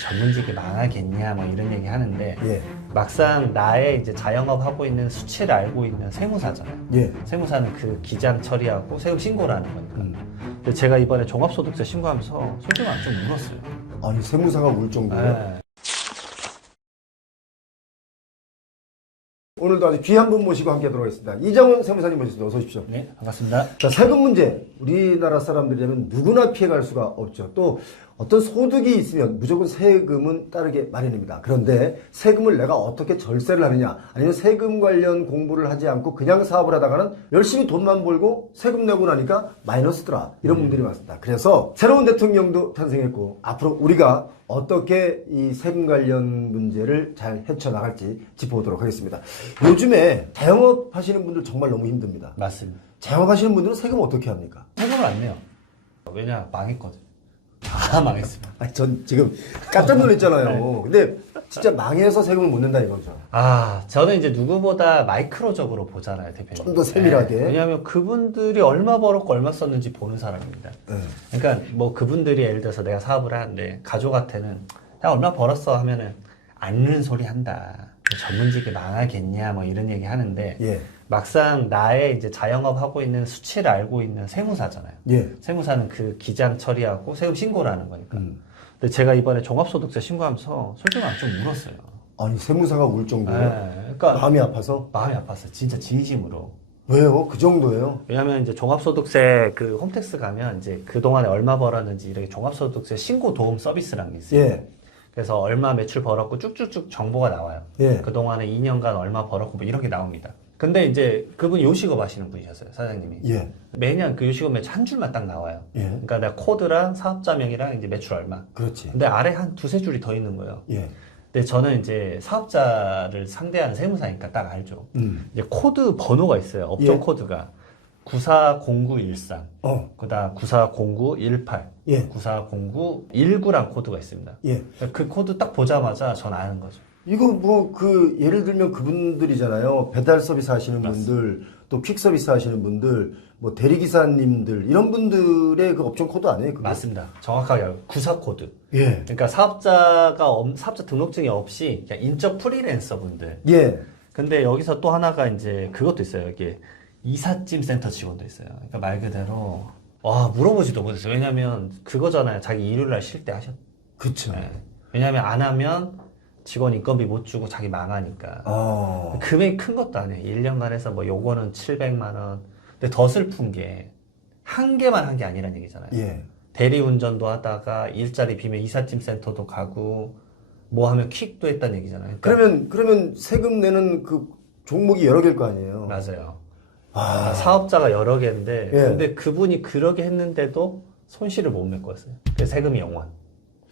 전문직이 망하겠냐 뭐 이런 얘기 하는데 예. 막상 나의 이제 자영업 하고 있는 수치를 알고 있는 세무사잖아요. 예. 세무사는 그 기장 처리하고 세금 신고를 하는 거니까. 근데 제가 이번에 종합소득세 신고하면서 솔직히 말하면 좀 울었어요. 아니 세무사가 울 정도요? 네. 오늘도 아주 귀한 분 모시고 함께 하도록 하겠습니다. 이정훈 세무사님 모셨습니다. 어서 오십시오. 네, 반갑습니다. 자, 세금 문제. 우리나라 사람들이라면 누구나 피해갈 수가 없죠. 또 어떤 소득이 있으면 무조건 세금은 따르게 마련입니다. 그런데 세금을 내가 어떻게 절세를 하느냐, 아니면 세금 관련 공부를 하지 않고 그냥 사업을 하다가는 열심히 돈만 벌고 세금 내고 나니까 마이너스더라. 이런 분들이 많습니다. 그래서 새로운 대통령도 탄생했고 앞으로 우리가 어떻게 이 세금 관련 문제를 잘 헤쳐나갈지 짚어보도록 하겠습니다. 요즘에 자영업 하시는 분들 정말 너무 힘듭니다. 맞습니다. 자영업 하시는 분들은 세금 어떻게 합니까? 세금을 안 내요. 왜냐, 망했거든. 다 망했습니다. 아니, 전 지금 깜짝 놀랐잖아요. 근데 진짜 망해서 세금을 못 낸다 이거죠. 저는 이제 누구보다 마이크로적으로 보잖아요, 대표님. 좀 더 세밀하게. 네, 왜냐하면 그분들이 얼마 벌었고 얼마 썼는지 보는 사람입니다. 네. 그러니까 뭐 그분들이 예를 들어서 내가 사업을 하는데 가족한테는 야 얼마 벌었어 하면은 않는 소리 한다. 전문직이 망하겠냐 뭐 이런 얘기 하는데 예. 막상 나의 이제 자영업 하고 있는 수치를 알고 있는 세무사잖아요. 예. 세무사는 그 기장 처리하고 세금 신고를 하는 거니까. 근데 제가 이번에 종합소득세 신고하면서 솔직히 말하면 좀 울었어요. 아니 세무사가 울 정도예요? 네, 그러니까 마음이 아파서? 마음이 아팠어요. 진짜 진심으로. 왜요? 그 정도예요? 왜냐면 이제 종합소득세 그 홈택스 가면 이제 그동안에 얼마 벌었는지 이렇게 종합소득세 신고 도움 서비스라는 게 있어요. 예. 그래서 얼마 매출 벌었고 쭉쭉쭉 정보가 나와요. 예. 그동안에 2년간 얼마 벌었고 뭐 이런 게 나옵니다. 근데 이제 그분이 요식업 하시는 분이셨어요, 사장님이. 예. 매년 그 요식업 매출 한 줄만 딱 나와요. 예. 그러니까 내가 코드랑 사업자명이랑 이제 매출 얼마. 그렇지. 근데 아래 한 두세 줄이 더 있는 거예요. 예. 근데 저는 이제 사업자를 상대하는 세무사니까 딱 알죠. 이제 코드 번호가 있어요. 업종 예. 코드가 940913, 그다음 940918, 예. 940919란 코드가 있습니다. 예. 그 코드 딱 보자마자 전 아는 거죠. 이거 뭐 그 예를 들면 그분들이잖아요. 배달 서비스 하시는 분들, 또 퀵 서비스 하시는 분들, 뭐 대리기사님들 이런 분들의 그 업종 코드 아니에요? 그거? 맞습니다. 정확하게 알고 94 코드. 예. 그러니까 사업자 등록증이 없이 그냥 인적 프리랜서 분들. 예. 근데 여기서 또 하나가 이제 그것도 있어요. 이게 이삿짐 센터 직원도 있어요. 그러니까 말 그대로 와 물어보지도 못했어요. 왜냐면 그거잖아요. 자기 일요일날 쉴 때 하셨. 그쵸. 네. 왜냐면 안 하면 직원 인건비 못 주고 자기 망하니까. 금액이 큰 것도 아니에요. 1년간 해서 뭐 요거는 700만 원. 근데 더 슬픈 게 한 개만 한 게 아니란 얘기잖아요. 예. 대리운전도 하다가 일자리 비면 이삿짐 센터도 가고 뭐 하면 퀵도 했다는 얘기잖아요. 그러니까 그러면 세금 내는 그 종목이 여러 개일 거 아니에요? 맞아요. 사업자가 여러 개인데 예. 근데 그분이 그러게 했는데도 손실을 못 메꿨어요. 그래서 세금이 0원.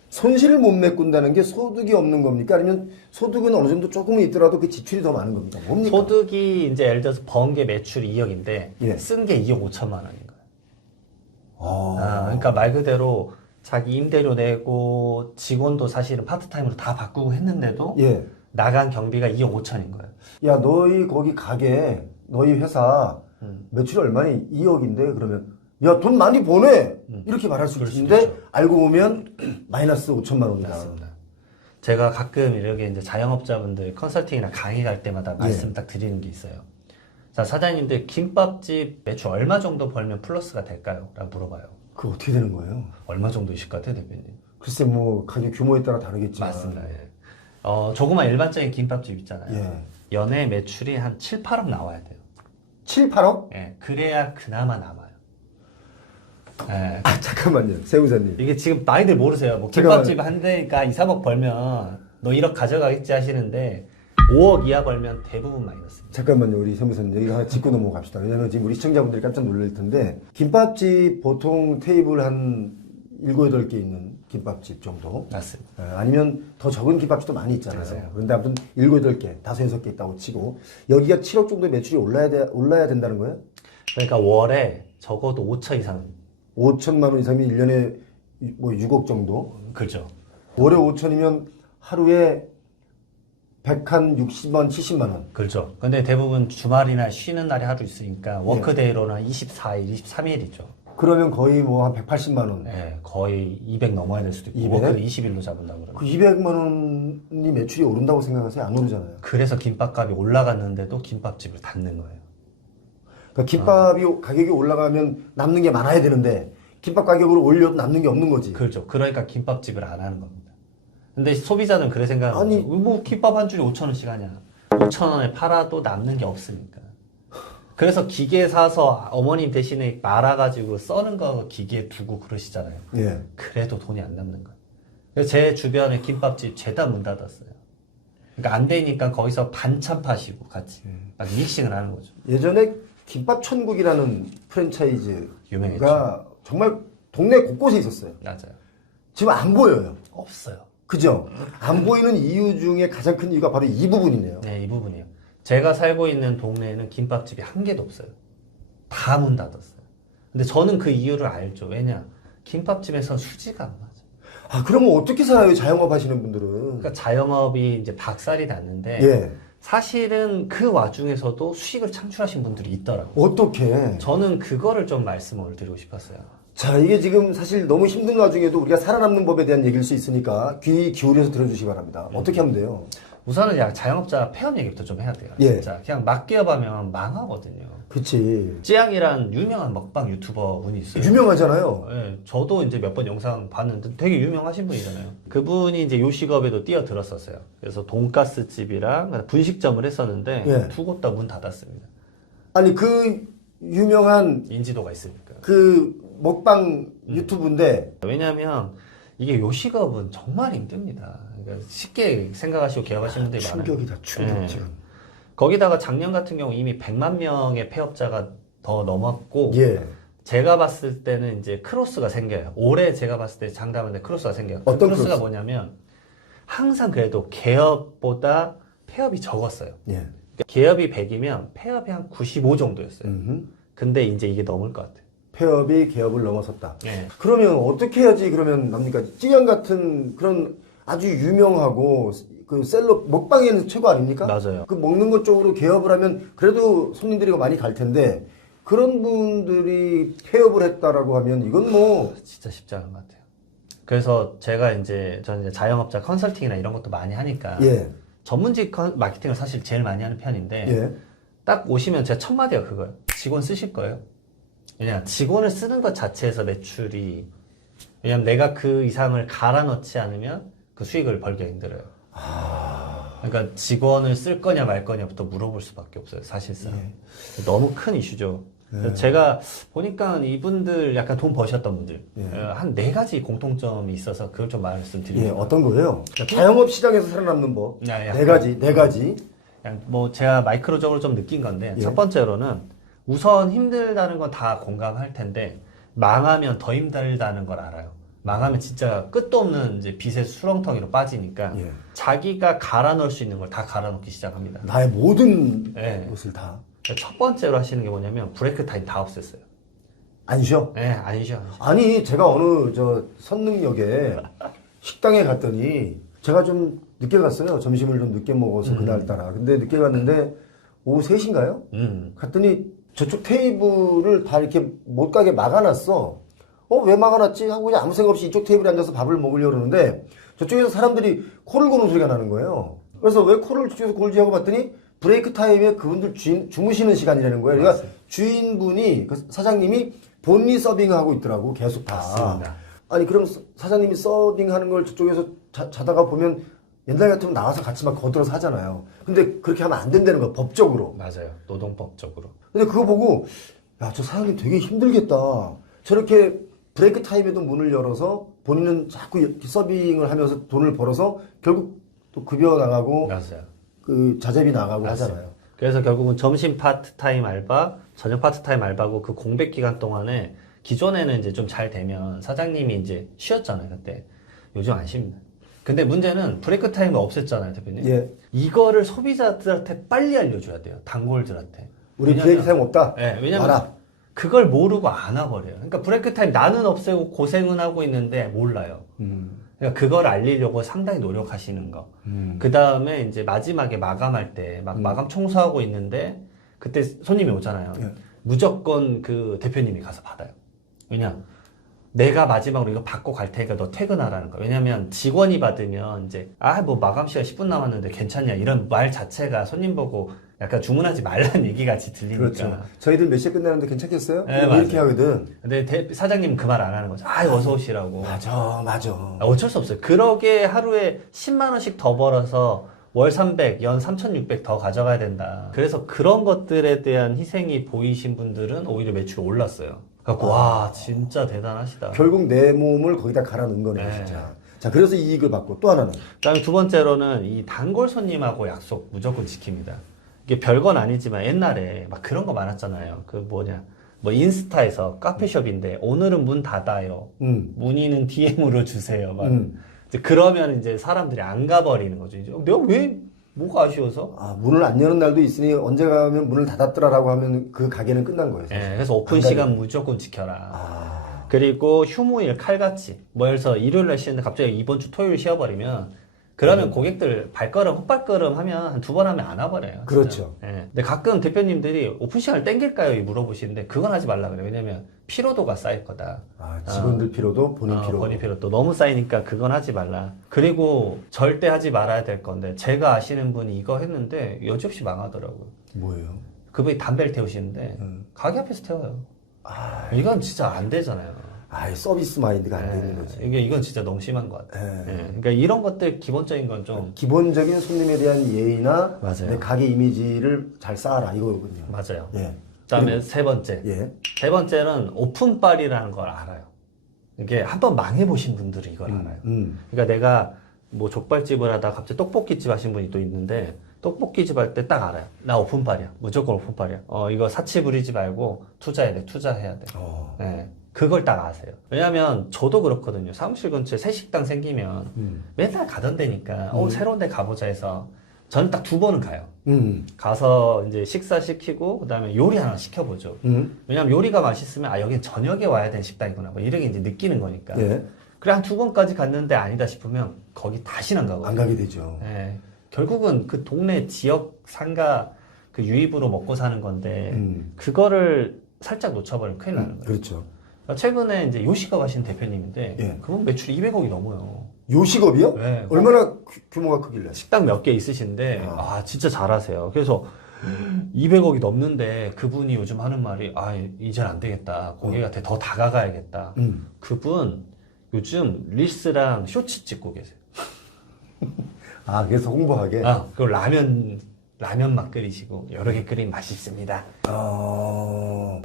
손실을 못 메꾼다는 게 소득이 없는 겁니까? 아니면 소득은 어느 정도 조금은 있더라도 그 지출이 더 많은 겁니까? 뭡니까? 소득이 이제 예를 들어서 번 게 매출이 2억인데 예. 쓴 게 2억 5천만 원인 거예요. 그러니까 말 그대로 자기 임대료 내고 직원도 사실은 파트타임으로 다 바꾸고 했는데도 예. 나간 경비가 2억 5천인 거예요. 야, 너희 거기 가게, 너희 회사 매출이 얼마니? 2억인데 그러면 야, 돈 많이 버네. 이렇게 말할 수 있는데 알고 보면 마이너스 5천만 원이다. 맞습니다. 제가 가끔 이렇게 이제 자영업자분들 컨설팅이나 강의 갈 때마다 말씀 딱 드리는 게 있어요. 자, 사장님들 김밥집 매출 얼마 정도 벌면 플러스가 될까요? 라고 물어봐요. 그거 어떻게 되는 거예요? 얼마 정도 있을 것 같아요, 대표님? 글쎄 뭐 가게 규모에 따라 다르겠지만. 맞습니다. 예. 조그만 일반적인 김밥집 있잖아요. 예. 연애 매출이 한 7, 8억 나와야 돼요. 7, 8억? 예. 그래야 그나마 남아요. 예. 잠깐만요. 세무사님. 이게 지금 많이들 모르세요. 뭐 김밥집 한 대니까 2, 3억 벌면 너 1억 가져가겠지 하시는데 5억 이하 벌면 대부분 마이너스입니다. 잠깐만요. 우리 세무사님 여기 하나 짚고 넘어갑시다. 왜냐면 지금 우리 시청자분들이 깜짝 놀랄 텐데 김밥집 보통 테이블 한 7, 8개 있는 김밥집 정도. 맞습니다. 아니면 더 적은 김밥집도 많이 있잖아요. 맞아요. 그런데 아무튼 7, 8개, 5, 6개 있다고 치고 여기가 7억 정도의 매출이 올라야 된다는 거예요? 그러니까 월에 적어도 5천 이상. 5천만 원 이상이면 1년에 뭐 6억 정도? 그렇죠. 월에 5천이면 하루에 100한 60만, 70만 원. 그렇죠. 근데 대부분 주말이나 쉬는 날이 하루 있으니까 워크데이로는 24일, 23일이죠. 그러면 거의 뭐 한 180만 원. 네, 거의 200 넘어야 될 수도 있고 200? 워크를 20일로 잡은다고 그러면. 그 200만 원이 매출이 오른다고 생각하세요? 안 오르잖아요. 그래서 김밥값이 올라갔는데도 김밥집을 닫는 거예요. 그러니까 김밥이 가격이 올라가면 남는 게 많아야 되는데 김밥 가격을 올려도 남는 게 없는 거지. 그렇죠. 그러니까 김밥집을 안 하는 겁니다. 근데 소비자는 그래 생각하는 아니, 거죠. 뭐 김밥 한 줄이 5,000원씩 하냐. 5,000원에 팔아도 남는 게 없으니까. 그래서 기계 사서 어머님 대신에 말아가지고 써는 거 기계에 두고 그러시잖아요. 예. 그래도 돈이 안 남는 거예요. 그래서 제 주변에 김밥집 죄다 문 닫았어요. 그러니까 안 되니까 거기서 반찬 파시고 같이 막 믹싱을 하는 거죠. 예전에 김밥 천국이라는 프랜차이즈가 유명했죠. 정말 동네 곳곳에 있었어요. 맞아요. 지금 안 보여요. 없어요. 그죠? 안 보이는 이유 중에 가장 큰 이유가 바로 이 부분이네요. 네, 이 부분이에요. 제가 살고 있는 동네에는 김밥집이 한 개도 없어요. 다 문 닫았어요. 근데 저는 그 이유를 알죠. 왜냐? 김밥집에서 수지가 안 맞아요. 아, 그러면 어떻게 살아요? 자영업 하시는 분들은. 그러니까 자영업이 이제 박살이 났는데 예. 사실은 그 와중에서도 수익을 창출하신 분들이 있더라고요. 어떻게? 저는 그거를 좀 말씀을 드리고 싶었어요. 자, 이게 지금 사실 너무 힘든 와중에도 우리가 살아남는 법에 대한 얘기일 수 있으니까 귀 기울여서 들어주시기 바랍니다. 어떻게 하면 돼요? 우선은 자영업자 폐업 얘기부터 좀 해야 돼요. 예. 진짜 그냥 막 기업하면 망하거든요. 그치. 찌양이란 유명한 먹방 유튜버 분이 있어요. 유명하잖아요. 네, 저도 이제 몇 번 영상 봤는데 되게 유명하신 분이잖아요. 그분이 이제 요식업에도 뛰어들었었어요. 그래서 돈가스 집이랑 분식점을 했었는데 예. 두 곳 다 문 닫았습니다. 아니, 그 유명한 인지도가 있으니까. 그 먹방 유튜브인데, 왜냐하면 이게 요식업은 정말 힘듭니다. 그러니까 쉽게 생각하시고 개업하시는 분들이 많아요. 충격이다, 충격 네. 지금. 거기다가 작년 같은 경우 이미 100만 명의 폐업자가 더 넘었고 예. 제가 봤을 때는 이제 크로스가 생겨요. 올해 제가 봤을 때 장담하는데 크로스가 생겨요. 그 어떤 크로스가 크로스? 뭐냐면 항상 그래도 개업보다 폐업이 적었어요. 예. 그러니까 개업이 100이면 폐업이 한 95 정도였어요. 음흠. 근데 이제 이게 넘을 것 같아요. 폐업이 개업을 넘어섰다. 네. 그러면 어떻게 해야지 그러면 납니까? 찌양 같은 그런 아주 유명하고 그 셀럽 먹방에는 최고 아닙니까? 맞아요. 그 먹는 것 쪽으로 개업을 하면 그래도 손님들이 많이 갈 텐데 그런 분들이 폐업을 했다라고 하면 이건 뭐 진짜 쉽지 않은 것 같아요. 그래서 저는 이제 자영업자 컨설팅이나 이런 것도 많이 하니까 예. 전문직 마케팅을 사실 제일 많이 하는 편인데 예. 딱 오시면 제가 첫 마디가 그거예요. 직원 쓰실 거예요? 왜냐 직원을 쓰는 것 자체에서 매출이 왜냐면 내가 그 이상을 갈아 넣지 않으면 그 수익을 벌기가 힘들어요. 그러니까 직원을 쓸 거냐 말 거냐부터 물어볼 수밖에 없어요. 사실상 너무 큰 이슈죠. 그래서 제가 보니까 이분들 약간 돈 버셨던 분들 한 4가지 공통점이 있어서 그걸 좀 말씀드리면 예. 어떤 거예요? 자영업 시장에서 살아남는 법. 야, 약간. 네 가지. 그냥 뭐 제가 마이크로적으로 좀 느낀 건데 예. 첫 번째로는 우선 힘들다는 건 다 공감할 텐데 망하면 더 힘들다는 걸 알아요. 망하면 진짜 끝도 없는 이제 빚의 수렁텅이로 빠지니까 예. 자기가 갈아 넣을 수 있는 걸 다 갈아 넣기 시작합니다. 나의 모든 네. 것을 다. 첫 번째로 하시는 게 뭐냐면 브레이크 타임 다 없앴어요. 안 쉬어? 네, 아니죠. 아니, 제가 어느 선능역에 식당에 갔더니 제가 좀 늦게 갔어요. 점심을 좀 늦게 먹어서 그날따라. 근데 늦게 갔는데 오후 3시인가요? 갔더니 저쪽 테이블을 다 이렇게 못 가게 막아놨어. 왜 막아놨지? 하고 그냥 아무 생각 없이 이쪽 테이블에 앉아서 밥을 먹으려고 그러는데 저쪽에서 사람들이 코를 고는 소리가 나는 거예요. 그래서 왜 코를 저쪽에서 골지 하고 봤더니 브레이크 타임에 그분들 주무시는 시간이라는 거예요. 그러니까 주인분이, 그 사장님이 본리 서빙하고 있더라고, 계속 다. 맞습니다. 아니, 그럼 사장님이 서빙하는 걸 저쪽에서 자다가 보면 옛날 같으면 나와서 같이 막 거들어서 하잖아요. 근데 그렇게 하면 안 된다는 거야, 법적으로. 맞아요. 노동법적으로. 근데 그거 보고, 야, 저 사장님 되게 힘들겠다. 저렇게 브레이크 타임에도 문을 열어서 본인은 자꾸 이렇게 서빙을 하면서 돈을 벌어서 결국 또 급여 나가고 맞아요. 그 자재비 나가고 맞아요. 하잖아요. 그래서 결국은 점심 파트타임 알바, 저녁 파트타임 알바고 그 공백 기간 동안에 기존에는 이제 좀 잘 되면 사장님이 이제 쉬었잖아요, 그때. 요즘 안 쉽니다. 근데 문제는 브레이크 타임을 없앴잖아요, 대표님. 예. 이거를 소비자들한테 빨리 알려줘야 돼요, 단골들한테. 우리 브레이크 타임 없다? 네, 왜냐면 알아. 그걸 모르고 안 와버려요. 그러니까 브레이크 타임 나는 없애고 고생은 하고 있는데 몰라요. 그러니까 그걸 알리려고 상당히 노력하시는 거. 그 다음에 이제 마지막에 마감할 때 막 마감 청소하고 있는데 그때 손님이 오잖아요. 예. 무조건 그 대표님이 가서 받아요. 왜냐? 내가 마지막으로 이거 받고 갈 테니까 너 퇴근하라는 거야. 왜냐면 직원이 받으면 이제 뭐 마감 시간 10분 남았는데 괜찮냐 이런 말 자체가 손님 보고 약간 주문하지 말라는 얘기 같이 들리니까. 그렇죠. 저희들 몇 시에 끝나는데 괜찮겠어요? 네, 이렇게 맞아요. 하거든. 근데 사장님은 그 말 안 하는 거죠. 어서 오시라고. 맞아. 어쩔 수 없어요. 그러게 하루에 10만 원씩 더 벌어서 월 300, 연 3,600 더 가져가야 된다. 그래서 그런 것들에 대한 희생이 보이신 분들은 오히려 매출이 올랐어요. 그래갖고 와 진짜 대단하시다. 결국 내 몸을 거기다 갈아 넣은 거네요, 네. 진짜. 자, 그래서 이익을 받고 또 하나는. 그다음에 두 번째로는 이 단골 손님하고 약속 무조건 지킵니다. 이게 별건 아니지만 옛날에 막 그런 거 많았잖아요. 뭐 인스타에서 카페숍인데 오늘은 문 닫아요. 문의는 DM으로 주세요. 막 이제 그러면 이제 사람들이 안 가버리는 거죠. 이제 내가 왜 뭐가 아쉬워서? 문을 안 여는 날도 있으니 언제 가면 문을 닫았더라라고 하면 그 가게는 끝난 거예요. 사실. 네, 그래서 오픈 시간 무조건 지켜라. 그리고 휴무일 칼같이 뭐 해서 일요일 날 쉬는데 갑자기 이번 주 토요일 쉬어버리면 그러면 고객들 발걸음 헛발걸음 하면 한 두 번 하면 안 와버려요. 그렇죠. 네. 근데 가끔 대표님들이 오픈 시간을 땡길까요? 물어보시는데 그건 하지 말라 그래요. 왜냐면 피로도가 쌓일 거다. 직원들 피로도 본인 피로도. 본인 피로도 너무 쌓이니까 그건 하지 말라. 그리고 절대 하지 말아야 될 건데 제가 아시는 분이 이거 했는데 여지없이 망하더라고요. 뭐예요? 그분이 담배를 태우시는데 가게 앞에서 태워요. 이건 진짜 안 되잖아요. 서비스 마인드가 안 되는 거지. 이건 진짜 너무 심한 것 같아요. 그러니까 이런 것들 기본적인 건 좀 기본적인 손님에 대한 예의나 맞아요. 내 가게 이미지를 잘 쌓아라 이거거든요. 맞아요. 예. 그다음에 세 번째. 예. 세 번째는 오픈빨이라는 걸 알아요. 이게 한번 망해보신 분들이 이걸 알아요. 그러니까 내가 뭐 족발집을 하다 갑자기 떡볶이집 하신 분이 또 있는데 떡볶이집 할 때 딱 알아요. 나 오픈빨이야. 무조건 오픈빨이야. 이거 사치 부리지 말고 투자해야 돼. 투자해야 돼. 네. 그걸 딱 아세요. 왜냐면 저도 그렇거든요. 사무실 근처에 새 식당 생기면 맨날 가던 데니까 새로운 데 가보자 해서 저는 딱 두 번은 가요. 가서 이제 식사 시키고 그다음에 요리 하나 시켜보죠. 왜냐면 요리가 맛있으면 여긴 저녁에 와야 되는 식당이구나. 뭐 이렇게 이제 느끼는 거니까. 예. 그래 한 두 번까지 갔는데 아니다 싶으면 거기 다시는 안 가거든요. 안 가게 되죠. 예. 결국은 그 동네 지역 상가 그 유입으로 먹고 사는 건데 그거를 살짝 놓쳐버리면 큰일 나는 거예요. 그렇죠. 최근에 이제 요식업 하신 대표님인데 예. 그분 매출이 200억이 넘어요. 요식업이요? 네. 얼마나 규모가 크길래? 식당 몇 개 있으신데 진짜 잘하세요. 그래서 200억이 넘는데 그분이 요즘 하는 말이 이젠 안 되겠다. 고객한테 더 다가가야겠다. 그분 요즘 릴스랑 쇼츠 찍고 계세요. 그래서 홍보하게. 그리고 라면 막 끓이시고 여러 개 끓이면 맛있습니다.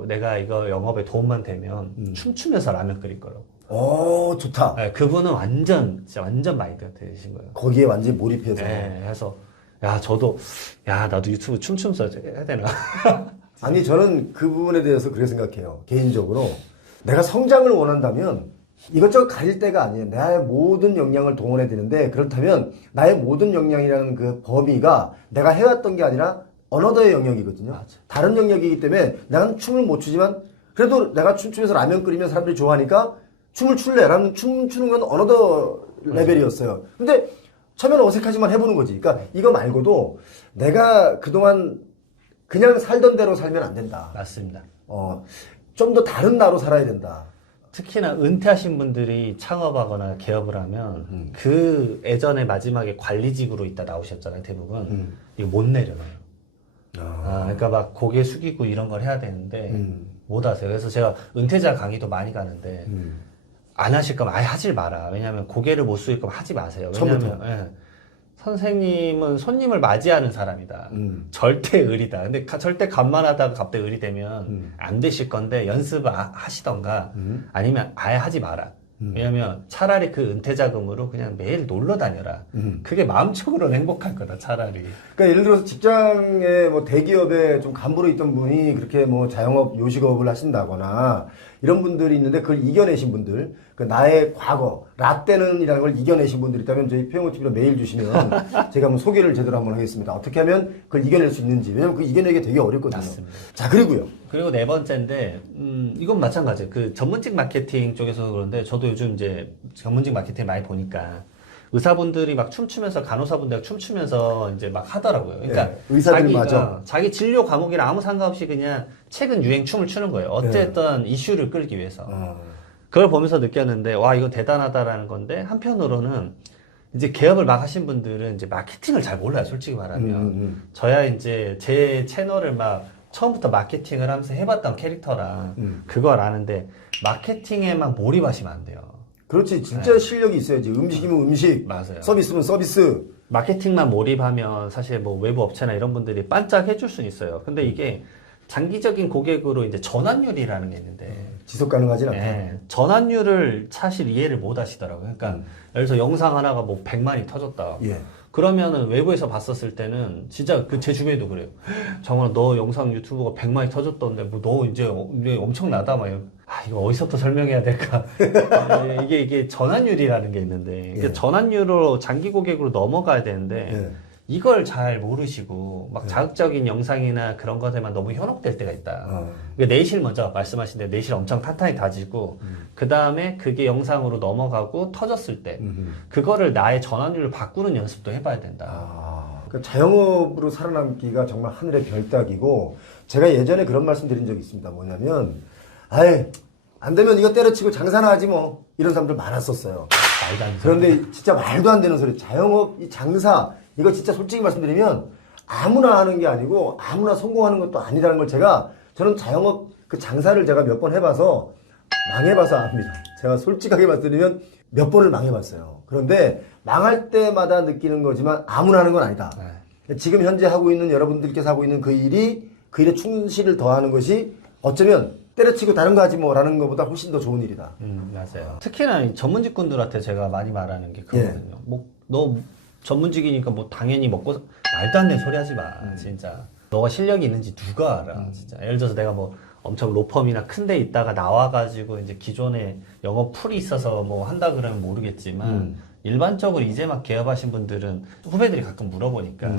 내가 이거 영업에 도움만 되면 춤추면서 라면 끓일 거라고. 좋다. 네, 그분은 진짜 완전 마인드가 되신 거예요. 거기에 완전히 몰입해서. 네, 그래서 저도 나도 유튜브 춤추면서 해야 되나? 아니 저는 그분에 대해서 그렇게 생각해요. 개인적으로 내가 성장을 원한다면 이것저것 가릴 때가 아니에요. 나의 모든 역량을 동원해야 되는데 그렇다면 나의 모든 역량이라는 그 범위가 내가 해왔던 게 아니라 어너더의 영역이거든요. 맞아. 다른 영역이기 때문에 나는 춤을 못 추지만 그래도 내가 춤추면서 라면 끓이면 사람들이 좋아하니까 춤을 출래. 라는 춤 추는 건 어너더 레벨이었어요. 근데 처음에는 어색하지만 해보는 거지. 그러니까 이거 말고도 내가 그동안 그냥 살던 대로 살면 안 된다. 맞습니다. 좀 더 다른 나로 살아야 된다. 특히나 은퇴하신 분들이 창업하거나 개업을 하면 그 예전에 마지막에 관리직으로 있다 나오셨잖아요, 대부분. 이거 못 내려놔요. 그러니까 막 고개 숙이고 이런 걸 해야 되는데 못 하세요. 그래서 제가 은퇴자 강의도 많이 가는데 안 하실 거면 아예 하질 마라. 왜냐하면 고개를 못 숙일 거면 하지 마세요. 왜냐하면 선생님은 손님을 맞이하는 사람이다. 절대 의리다. 근데 절대 간만하다가 갑자기 의리 되면 안 되실 건데 연습을 하시던가 아니면 아예 하지 마라. 왜냐면 차라리 그 은퇴 자금으로 그냥 매일 놀러 다녀라. 그게 마음적으로는 행복할 거다, 차라리. 그러니까 예를 들어서 직장에 뭐 대기업에 좀 간부로 있던 분이 그렇게 뭐 자영업, 요식업을 하신다거나 이런 분들이 있는데 그걸 이겨내신 분들, 그 나의 과거, 라떼는이라는 걸 이겨내신 분들이 있다면 저희 표영호TV로 메일 주시면 제가 한번 소개를 제대로 한번 하겠습니다. 어떻게 하면 그걸 이겨낼 수 있는지. 왜냐면 그 이겨내기가 되게 어렵거든요. 맞습니다. 자, 그리고요. 그리고 네 번째인데, 이건 마찬가지예요. 그 전문직 마케팅 쪽에서 그런데 저도 요즘 이제 전문직 마케팅 많이 보니까 의사분들이 막 춤추면서 간호사분들 춤추면서 이제 막 하더라고요. 그러니까 네, 의사들마저. 자기 진료 과목이랑 아무 상관없이 그냥 최근 유행 춤을 추는 거예요. 어쨌든 이슈를 끌기 위해서. 그걸 보면서 느꼈는데 와 이거 대단하다라는 건데 한편으로는 이제 개업을 막 하신 분들은 이제 마케팅을 잘 몰라요. 솔직히 말하면 저야 이제 제 채널을 막 처음부터 마케팅을 하면서 해봤던 캐릭터랑 그걸 아는데 마케팅에만 몰입하시면 안 돼요. 그렇지. 진짜 실력이 있어야지. 음식이면 음식, 맞아요. 서비스면 서비스. 마케팅만 몰입하면 사실 뭐 외부 업체나 이런 분들이 반짝 해줄 수는 있어요. 근데 이게 장기적인 고객으로 이제 전환율이라는 게 있는데 지속 가능하진 않다. 예, 전환율을 사실 이해를 못 하시더라고요. 그러니까 예를 들어서 영상 하나가 뭐 100만이 터졌다. 예. 그러면은 외부에서 봤었을 때는 진짜 그 제 주변에도 그래요. 정말 너 영상 유튜브가 100만이 터졌던데 뭐 너 이제 엄청나다 막 이거 어디서부터 설명해야 될까? 이게 전환율이라는 게 있는데 예. 전환율로 장기 고객으로 넘어가야 되는데 예. 이걸 잘 모르시고 막 자극적인 영상이나 그런 것에만 너무 현혹될 때가 있다. 그러니까 내실 먼저 말씀하신 대로 내실 엄청 탄탄히 다지고 그 다음에 그게 영상으로 넘어가고 터졌을 때 그거를 나의 전환율을 바꾸는 연습도 해봐야 된다. 그러니까 자영업으로 살아남기가 정말 하늘의 별 따기고 제가 예전에 그런 말씀 드린 적이 있습니다. 뭐냐면 아예 안 되면 이거 때려치고 장사나 하지 뭐 이런 사람들 많았었어요. 말도 안 되는 그런데 진짜 말도 안 되는 소리. 자영업, 이 장사 이거 진짜 솔직히 말씀드리면 아무나 하는 게 아니고 아무나 성공하는 것도 아니라는 걸 저는 자영업 그 장사를 제가 몇 번 해봐서 망해봐서 압니다. 제가 솔직하게 말씀드리면 몇 번을 망해봤어요. 그런데 망할 때마다 느끼는 거지만 아무나 하는 건 아니다. 네. 지금 현재 하고 있는 여러분들께서 하고 있는 그 일에 충실을 더하는 것이 어쩌면 때려치고 다른 거 하지 뭐라는 것보다 훨씬 더 좋은 일이다. 맞아요. 특히나 이 전문직군들한테 제가 많이 말하는 게 그거거든요. 뭐, 너 전문직이니까 뭐 당연히 먹고 말도 안 되는 소리 하지 마. 진짜. 너가 실력이 있는지 누가 알아. 진짜. 예를 들어서 내가 뭐 엄청 로펌이나 큰 데 있다가 나와가지고 이제 기존에 영업 풀이 있어서 뭐 한다 그러면 모르겠지만 일반적으로 이제 막 개업하신 분들은 후배들이 가끔 물어보니까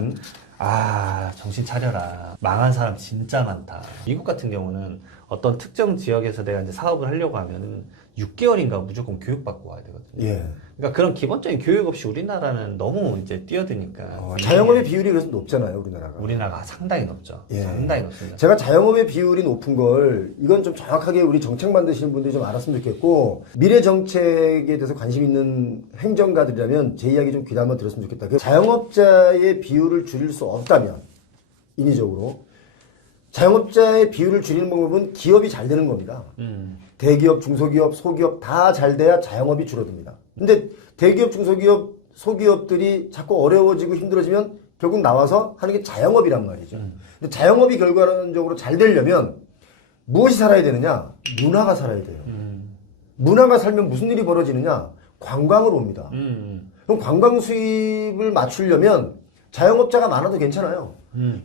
정신 차려라. 망한 사람 진짜 많다. 미국 같은 경우는 어떤 특정 지역에서 내가 이제 사업을 하려고 하면은 6개월인가 무조건 교육받고 와야 되거든요. 예. 그러니까 그런 기본적인 교육 없이 우리나라는 너무 이제 뛰어드니까. 자영업의 비율이 그래서 높잖아요, 우리나라가. 우리나라가 상당히 높죠. 예. 상당히 높습니다. 제가 자영업의 비율이 높은 걸 이건 좀 정확하게 우리 정책 만드시는 분들이 좀 알았으면 좋겠고 미래 정책에 대해서 관심 있는 행정가들이라면 제 이야기 좀 귀담아 들었으면 좋겠다. 그 자영업자의 비율을 줄일 수 없다면 인위적으로 자영업자의 비율을 줄이는 방법은 기업이 잘 되는 겁니다. 대기업, 중소기업, 소기업 다 잘 돼야 자영업이 줄어듭니다. 근데 대기업, 중소기업, 소기업들이 자꾸 어려워지고 힘들어지면 결국 나와서 하는 게 자영업이란 말이죠. 근데 자영업이 결과론적으로 잘 되려면 무엇이 살아야 되느냐? 문화가 살아야 돼요. 문화가 살면 무슨 일이 벌어지느냐? 관광으로 옵니다. 그럼 관광 수입을 맞추려면 자영업자가 많아도 괜찮아요.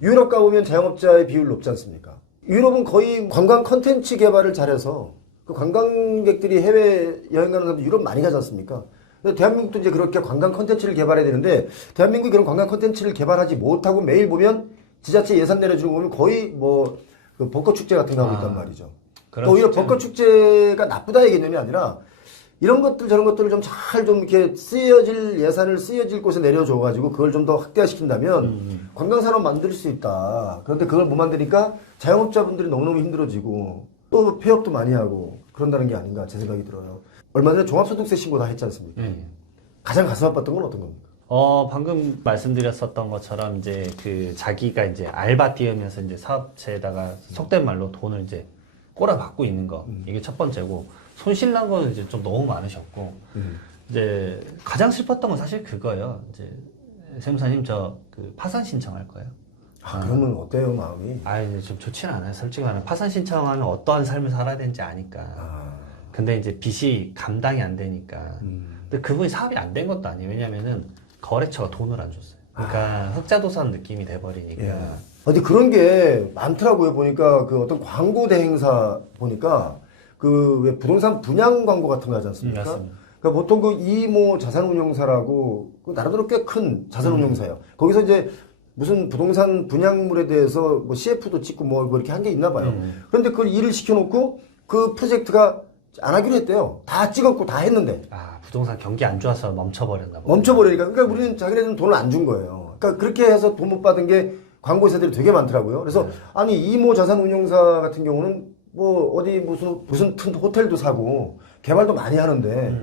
유럽 가보면 자영업자의 비율 높지 않습니까? 유럽은 거의 관광 컨텐츠 개발을 잘해서 그 관광객들이 해외 여행 가는 사람들 유럽 많이 가지 않습니까? 근데 대한민국도 이제 그렇게 관광 컨텐츠를 개발해야 되는데 대한민국이 그런 관광 컨텐츠를 개발하지 못하고 매일 보면 지자체 예산 내려주는 거 보면 거의 뭐 그 벚꽃 축제 같은 거 하고 있단 말이죠. 또 오히려 벚꽃 축제가 나쁘다의 개념이 아니라 이런 것들 저런 것들을 좀 잘 좀 이렇게 예산을 쓰여질 곳에 내려줘가지고 그걸 좀 더 확대화시킨다면 관광산업 만들 수 있다. 그런데 그걸 못 만드니까 자영업자분들이 너무너무 힘들어지고 또 폐업도 많이 하고 그런다는 게 아닌가 제 생각이 들어요. 얼마 전에 종합소득세 신고 다 했지 않습니까? 가장 가슴 아팠던 건 어떤 겁니까? 방금 말씀드렸었던 것처럼 이제 그 자기가 이제 알바 뛰으면서 이제 사업체에다가 속된 말로 돈을 이제 꼬라박고 있는 거. 이게 첫 번째고. 손실난 거는 이제 좀 너무 많으셨고. 이제 가장 슬펐던 건 사실 그거예요. 이제 세무사님 그 파산 신청할 거예요. 그러면 어때요, 마음이? 이제 좀 좋지는 않아요. 솔직히 말하면 파산 신청하면 어떠한 삶을 살아야 되는지 아니까. 근데 이제 빚이 감당이 안 되니까. 근데 그분이 사업이 안 된 것도 아니에요. 왜냐면은 거래처가 돈을 안 줬어요. 그러니까 흑자도산 느낌이 돼버리니까. 예. 어디 그런 게 많더라고요. 보니까 그 어떤 광고 대행사 보니까 그 왜 부동산 분양 광고 같은 거 하지 않습니까? 맞습니다. 그러니까 보통 그 이모 자산운용사라고 그 나름대로 꽤 큰 자산운용사예요. 거기서 이제 무슨 부동산 분양물에 대해서 뭐 CF도 찍고 뭐 이렇게 한 게 있나 봐요. 그런데 그걸 일을 시켜놓고 그 프로젝트가 안 하기로 했대요. 다 찍었고 다 했는데. 아, 부동산 경기 안 좋아서 멈춰버렸나 보다. 멈춰버리니까. 그러니까 우리는 자기네들은 돈을 안 준 거예요. 그러니까 그렇게 해서 돈 못 받은 게 광고회사들이 되게 많더라고요. 그래서 아니 이모 자산운용사 같은 경우는 뭐 어디 무슨 큰 호텔도 사고 개발도 많이 하는데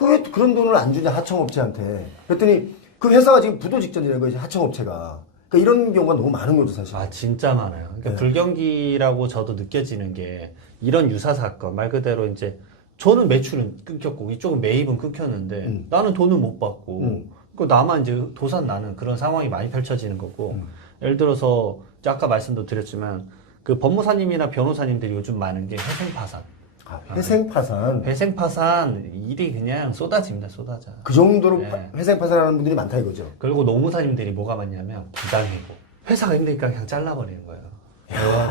왜 그런 돈을 안 주냐 하청업체한테. 그랬더니 그 회사가 지금 부도 직전이라는 거예요. 하청업체가. 그러니까 이런 경우가 너무 많은 거죠 사실. 아, 진짜 많아요. 그러니까 네. 불경기라고 저도 느껴지는 게 이런 유사 사건 말 그대로 이제 저는 매출은 끊겼고 이쪽은 매입은 끊겼는데 나는 돈은 못 받고 그 나만 이제 도산 나는 그런 상황이 많이 펼쳐지는 거고 예를 들어서 이제 아까 말씀도 드렸지만 그 법무사님이나 변호사님들이 요즘 많은 게 회생파산. 아, 회생파산. 회생파산 일이 그냥 쏟아집니다, 쏟아져. 그 정도로 네. 회생파산하는 분들이 많다 이거죠. 그리고 노무사님들이 뭐가 많냐면 부당해고. 회사가 힘드니까 그냥 잘라버리는 거예요.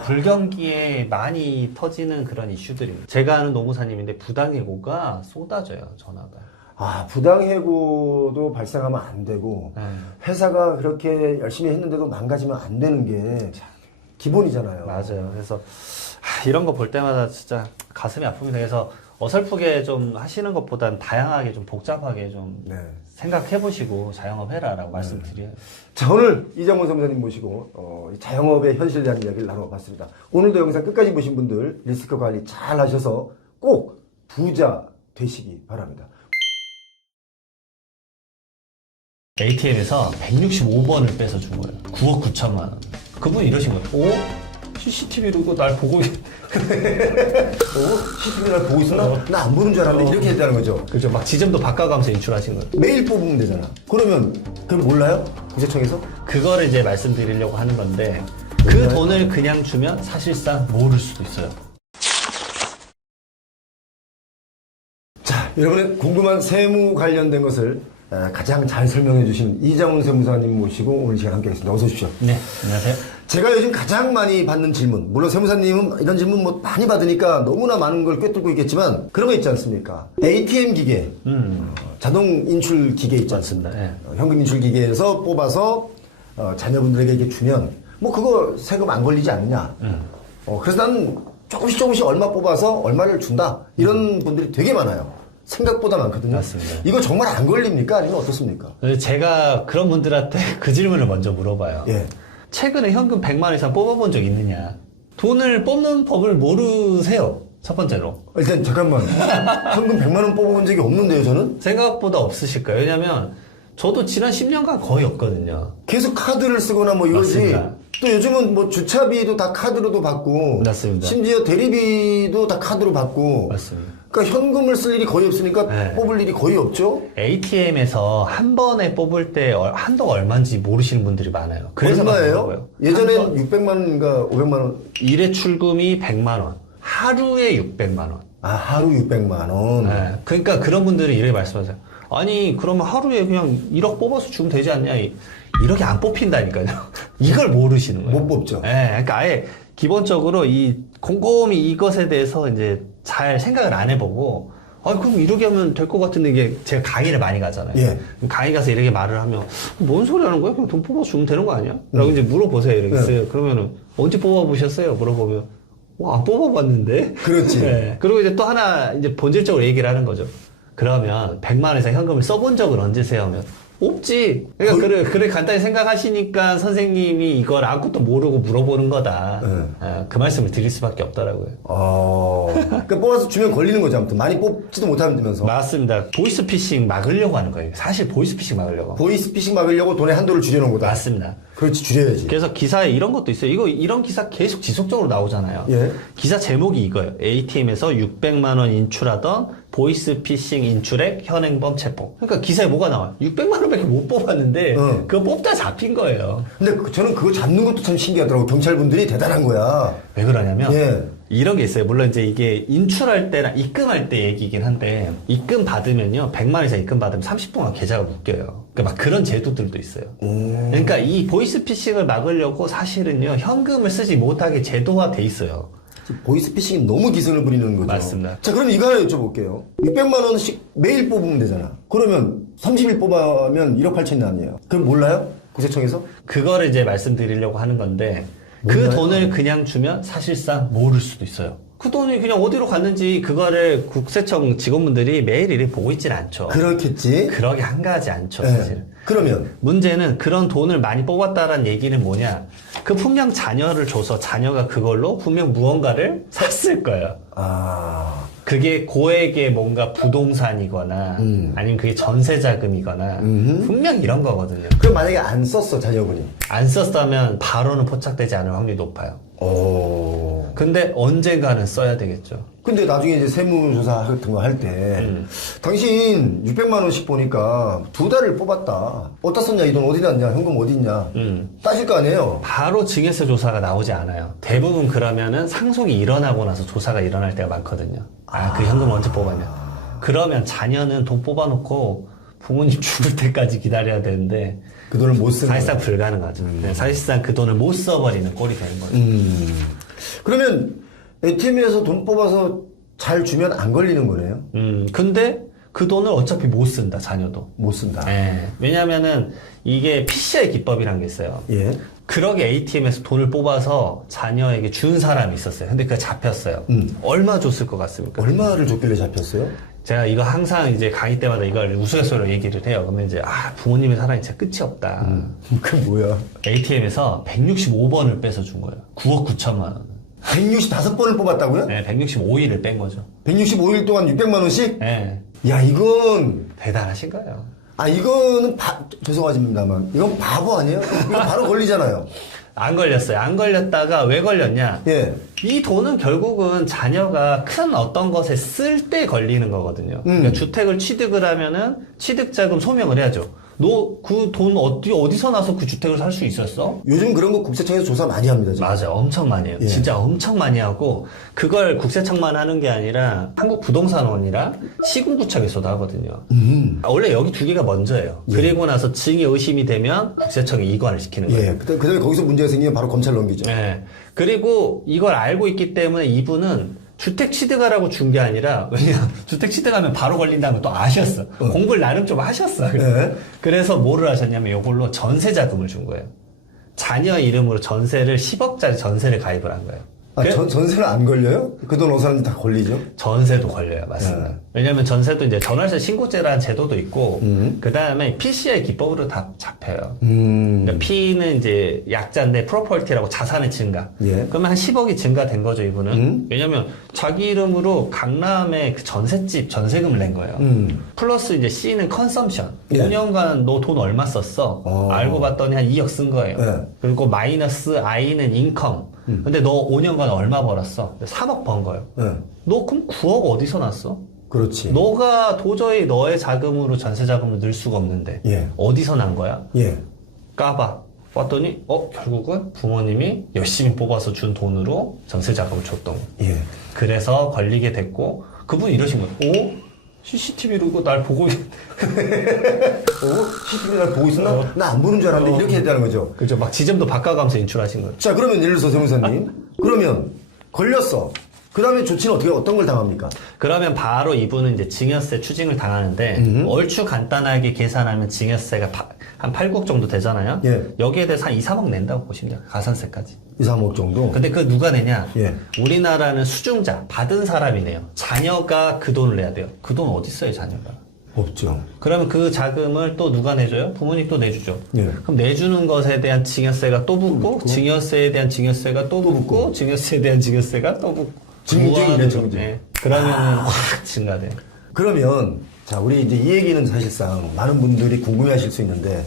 불경기에 많이 터지는 그런 이슈들입니다. 제가 아는 노무사님인데 부당해고가 쏟아져요, 전화가. 아, 부당해고도 발생하면 안 되고 네. 회사가 그렇게 열심히 했는데도 망가지면 안 되는 게 기본이잖아요. 맞아요. 그래서 이런 거 볼 때마다 진짜 가슴이 아픕니다. 그래서 어설프게 좀 하시는 것보단 다양하게 좀 복잡하게 좀 네. 생각해보시고 자영업 해라라고 말씀드려요. 자, 오늘 이장원 선생님 모시고 이 자영업의 현실에 대한 이야기를 나눠봤습니다. 오늘도 영상 끝까지 보신 분들 리스크 관리 잘 하셔서 꼭 부자 되시기 바랍니다. ATM에서 165번을 뺏어 준 거예요. 9억 9천만 원. 그분이 이러신 거예요. 오? CCTV로 이거 날 보고 CCTV 날 보고 있으나 나 안 보는 줄 알았는데 이렇게 했다는 거죠. 그죠? 막 지점도 바꿔가면서 인출하신 거예요. 매일 뽑으면 되잖아. 그러면 그럼 몰라요? 구세청에서? 그거를 이제 말씀드리려고 하는 건데 그 돈을 그냥 주면 사실상 모를 수도 있어요. 자, 여러분의 궁금한 세무 관련된 것을 가장 잘 설명해 주신 이장훈 세무사님 모시고 오늘 시간 함께 하겠습니다. 어서 오십시오. 네, 안녕하세요. 제가 요즘 가장 많이 받는 질문, 물론 세무사님은 이런 질문 뭐 많이 받으니까 너무나 많은 걸 꿰뚫고 있겠지만 그런 거 있지 않습니까? ATM 기계, 자동 인출 기계 있지 않습니까? 네. 현금 인출 기계에서 뽑아서 자녀분들에게 이렇게 주면 뭐 그거 세금 안 걸리지 않느냐? 그래서 나는 조금씩 얼마 뽑아서 얼마를 준다 이런 분들이 되게 많아요. 생각보다 많거든요. 맞습니다. 이거 정말 안 걸립니까? 아니면 어떻습니까? 제가 그런 분들한테 그 질문을 먼저 물어봐요. 예. 최근에 현금 100만 원 이상 뽑아본 적 있느냐? 돈을 뽑는 법을 모르세요. 첫 번째로. 일단 잠깐만. 현금 100만 원 뽑아본 적이 없는데요, 저는? 생각보다 없으실 거예요. 왜냐면 저도 지난 10년간 거의 없거든요. 계속 카드를 쓰거나 뭐 이거지. 맞습니다. 또 요즘은 뭐 주차비도 다 카드로도 받고. 맞습니다. 심지어 대리비도 다 카드로 받고. 맞습니다. 그러니까 현금을 쓸 일이 거의 없으니까 네. 뽑을 일이 거의 없죠. ATM에서 한 번에 뽑을 때 한도가 얼마인지 모르시는 분들이 많아요. 그래서 얼마예요? 그런 예전엔 600만 원인가 500만 원. 일회 출금이 100만 원, 하루에 600만 원. 아, 하루 600만 원. 네. 그러니까 그런 분들이 이렇게 말씀하세요. 아니 그러면 하루에 그냥 1억 뽑아서 주면 되지 않냐? 1억이 안 뽑힌다니까요. 이걸 모르시는 거예요. 못 뽑죠. 네, 그러니까 아예 기본적으로 이 곰곰이 이것에 대해서 이제 잘 생각을 안 해보고, 그럼 이렇게 하면 될 것 같은데 이게 제가 강의를 많이 가잖아요. 예. 강의 가서 이렇게 말을 하면 뭔 소리 하는 거야? 그냥 돈 뽑아서 주면 되는 거 아니야? 라고 이제 물어보세요. 이러겠어요. 그러면은 언제 뽑아보셨어요? 물어보면 안 뽑아봤는데. 그렇지. 네. 그리고 이제 또 하나 이제 본질적으로 얘기를 하는 거죠. 그러면 100만 원 이상 현금을 써본 적은 언제세요? 하면 없지. 그러니까 그래 간단히 생각하시니까 선생님이 이걸 아무것도 모르고 물어보는 거다. 그 말씀을 드릴 수밖에 없더라고요. 그러니까 뽑아서 주면 걸리는 거죠. 아무튼 많이 뽑지도 못하면서. 맞습니다. 보이스피싱 막으려고 하는 거예요. 사실 보이스피싱 막으려고. 보이스피싱 막으려고 돈의 한도를 줄여놓은 거다. 맞습니다. 그렇지, 줄여야지. 그래서 기사에 이런 것도 있어요. 이런 기사 계속 지속적으로 나오잖아요. 예. 기사 제목이 이거예요. ATM에서 600만 원 인출하던 보이스피싱 인출액 현행범 체포. 그러니까 기사에 뭐가 나와요? 600만 원밖에 못 뽑았는데 그거 뽑다 잡힌 거예요. 근데 저는 그거 잡는 것도 참 신기하더라고. 경찰분들이 대단한 거야. 왜 그러냐면 예. 이런 게 있어요. 물론 이제 이게 인출할 때랑 입금할 때 얘기긴 한데 입금 받으면요 100만 원 이상 입금 받으면 30분간 계좌가 묶여요. 그러니까 막 그런 제도들도 있어요. 그러니까 이 보이스피싱을 막으려고 사실은요 현금을 쓰지 못하게 제도화돼 있어요. 보이스피싱이 너무 기승을 부리는 거죠. 맞습니다. 자, 그럼 이거 하나 여쭤볼게요. 600만 원씩 매일 뽑으면 되잖아. 그러면 30일 뽑으면 1억 8천이 아니에요. 그럼 몰라요? 구세청에서? 그거를 이제 말씀드리려고 하는 건데 그 돈을 그냥 주면 사실상 모를 수도 있어요. 그 돈이 그냥 어디로 갔는지 그거를 국세청 직원분들이 매일일이 보고 있진 않죠. 그렇겠지. 그러게 한가하지 않죠, 네. 사실. 그러면 문제는 그런 돈을 많이 뽑았다라는 얘기는 뭐냐? 그 분명 자녀를 줘서 자녀가 그걸로 분명 무언가를 샀을 거예요. 아, 그게 고액의 뭔가 부동산이거나 아니면 그게 전세 자금이거나 분명 이런 거거든요. 그럼 만약에 안 썼어 자녀분이. 안 썼다면 바로는 포착되지 않을 확률이 높아요. 오. 근데 언젠가는 써야 되겠죠. 근데 나중에 이제 세무조사 같은 거 할 때, 당신 600만 원씩 보니까 2달을 뽑았다. 어디다 썼냐, 이 돈 어디 났냐, 현금 어디 있냐. 따질 거 아니에요? 바로 증여세 조사가 나오지 않아요. 대부분 그러면은 상속이 일어나고 나서 조사가 일어날 때가 많거든요. 그 현금 언제 뽑았냐. 그러면 자녀는 돈 뽑아놓고 부모님 죽을 때까지 기다려야 되는데 그 돈을 못 쓰는 사실상 불가능하죠. 네, 사실상 그 돈을 못 써버리는 꼴이 되는 거죠. 그러면 ATM에서 돈 뽑아서 잘 주면 안 걸리는 거네요? 근데 그 돈을 어차피 못 쓴다, 자녀도. 못 쓴다. 네, 왜냐면은 이게 PCI 기법이라는 게 있어요. 예. 그러게 ATM에서 돈을 뽑아서 자녀에게 준 사람이 있었어요. 근데 그게 잡혔어요. 얼마 줬을 것 같습니까? 얼마를 줬길래 잡혔어요? 제가 이거 항상 이제 강의 때마다 이걸 우스갯소리로 얘기를 해요. 그러면 이제, 부모님의 사랑이 진짜 끝이 없다. 그 뭐야? ATM에서 165번을 뺏어 준 거예요. 9억 9천만 원. 165번을 뽑았다고요? 네, 165일을 뺀 거죠. 165일 동안 600만 원씩? 네. 야, 이건 대단하신 거예요. 이거는 죄송하십니다만 이건 바보 아니에요? 이거 바로 걸리잖아요. 안 걸렸어요. 안 걸렸다가 왜 걸렸냐? 예. 이 돈은 결국은 자녀가 큰 어떤 것에 쓸 때 걸리는 거거든요. 그러니까 주택을 취득을 하면은 취득자금 소명을 해야죠. 너 그 돈 어디서 나서 그 주택을 살 수 있었어? 요즘 그런 거 국세청에서 조사 많이 합니다. 지금. 맞아, 엄청 많이 해요. 예. 진짜 엄청 많이 하고 그걸 국세청만 하는 게 아니라 한국부동산원이랑 시군구청에서도 하거든요. 원래 여기 두 개가 먼저예요. 예. 그리고 나서 증여 의심이 되면 국세청에 이관을 시키는 거예요. 예. 그다음에 거기서 문제가 생기면 바로 검찰 넘기죠. 네. 그리고 이걸 알고 있기 때문에 이분은 주택 취득하라고 준 게 아니라, 왜냐, 주택 취득하면 바로 걸린다는 걸 또 아셨어. 공부를 나름 좀 하셨어. 네. 그래서 뭐를 하셨냐면 이걸로 전세 자금을 준 거예요. 자녀 이름으로 전세를 10억짜리 전세를 가입을 한 거예요. 전세는 안 걸려요? 그 돈 어디서 사는지 다 걸리죠? 전세도 걸려요, 맞습니다. 네. 왜냐면 전세도 이제 전월세 신고제라는 제도도 있고, 그 다음에 PCI 기법으로 다 잡혀요. 그러니까 P는 이제 약자인데 프로퍼티라고 자산의 증가. 예. 그러면 한 10억이 증가된 거죠, 이분은. 왜냐면 자기 이름으로 강남에 그 전셋집 전세금을 낸 거예요. 플러스 이제 C는 컨섬션. 예. 5년간 너 돈 얼마 썼어? 알고 봤더니 한 2억 쓴 거예요. 예. 그리고 마이너스 I는 인컴. 근데 너 5년간 얼마 벌었어? 3억 번 거예요. 네. 너 그럼 9억 어디서 났어? 그렇지. 너가 도저히 너의 자금으로 전세 자금을 넣을 수가 없는데 예. 어디서 난 거야? 예. 까봐. 봤더니 결국은 부모님이 열심히 뽑아서 준 돈으로 전세 자금을 줬던 거. 예. 그래서 걸리게 됐고 그분이 이러신 거예요. CCTV로 이거 날 보고 CCTV 날 보고 있었나? 나 안 보는 줄 알았는데 이렇게 했다는 거죠. 그죠? 막 지점도 바꿔가면서 인출하신 거예요. 자, 그러면 예를 들어서 세무사님. 그러면 걸렸어. 그 다음에 조치는 어떤 걸 당합니까? 그러면 바로 이분은 이제 증여세 추징을 당하는데 얼추 간단하게 계산하면 증여세가 한 8, 9억 정도 되잖아요. 예. 여기에 대해서 한 2, 3억 낸다고 보시면 돼요. 가산세까지. 2, 3억 정도? 근데 그 누가 내냐? 예. 우리나라는 수중자, 받은 사람이 내요. 자녀가 그 돈을 내야 돼요. 그 돈 어디 있어요, 자녀가? 없죠. 그러면 그 자금을 또 누가 내줘요? 부모님 또 내주죠. 예. 그럼 내주는 것에 대한 증여세가 또 붙고, 증여세에 대한 증여세가 또 붙고, 증여세에 대한 증여세가 또 붙고. 증증이네, 증증. 네. 그러면은 확 증가돼요. 그러면, 자, 우리 이제 이 얘기는 사실상 많은 분들이 궁금해 하실 수 있는데,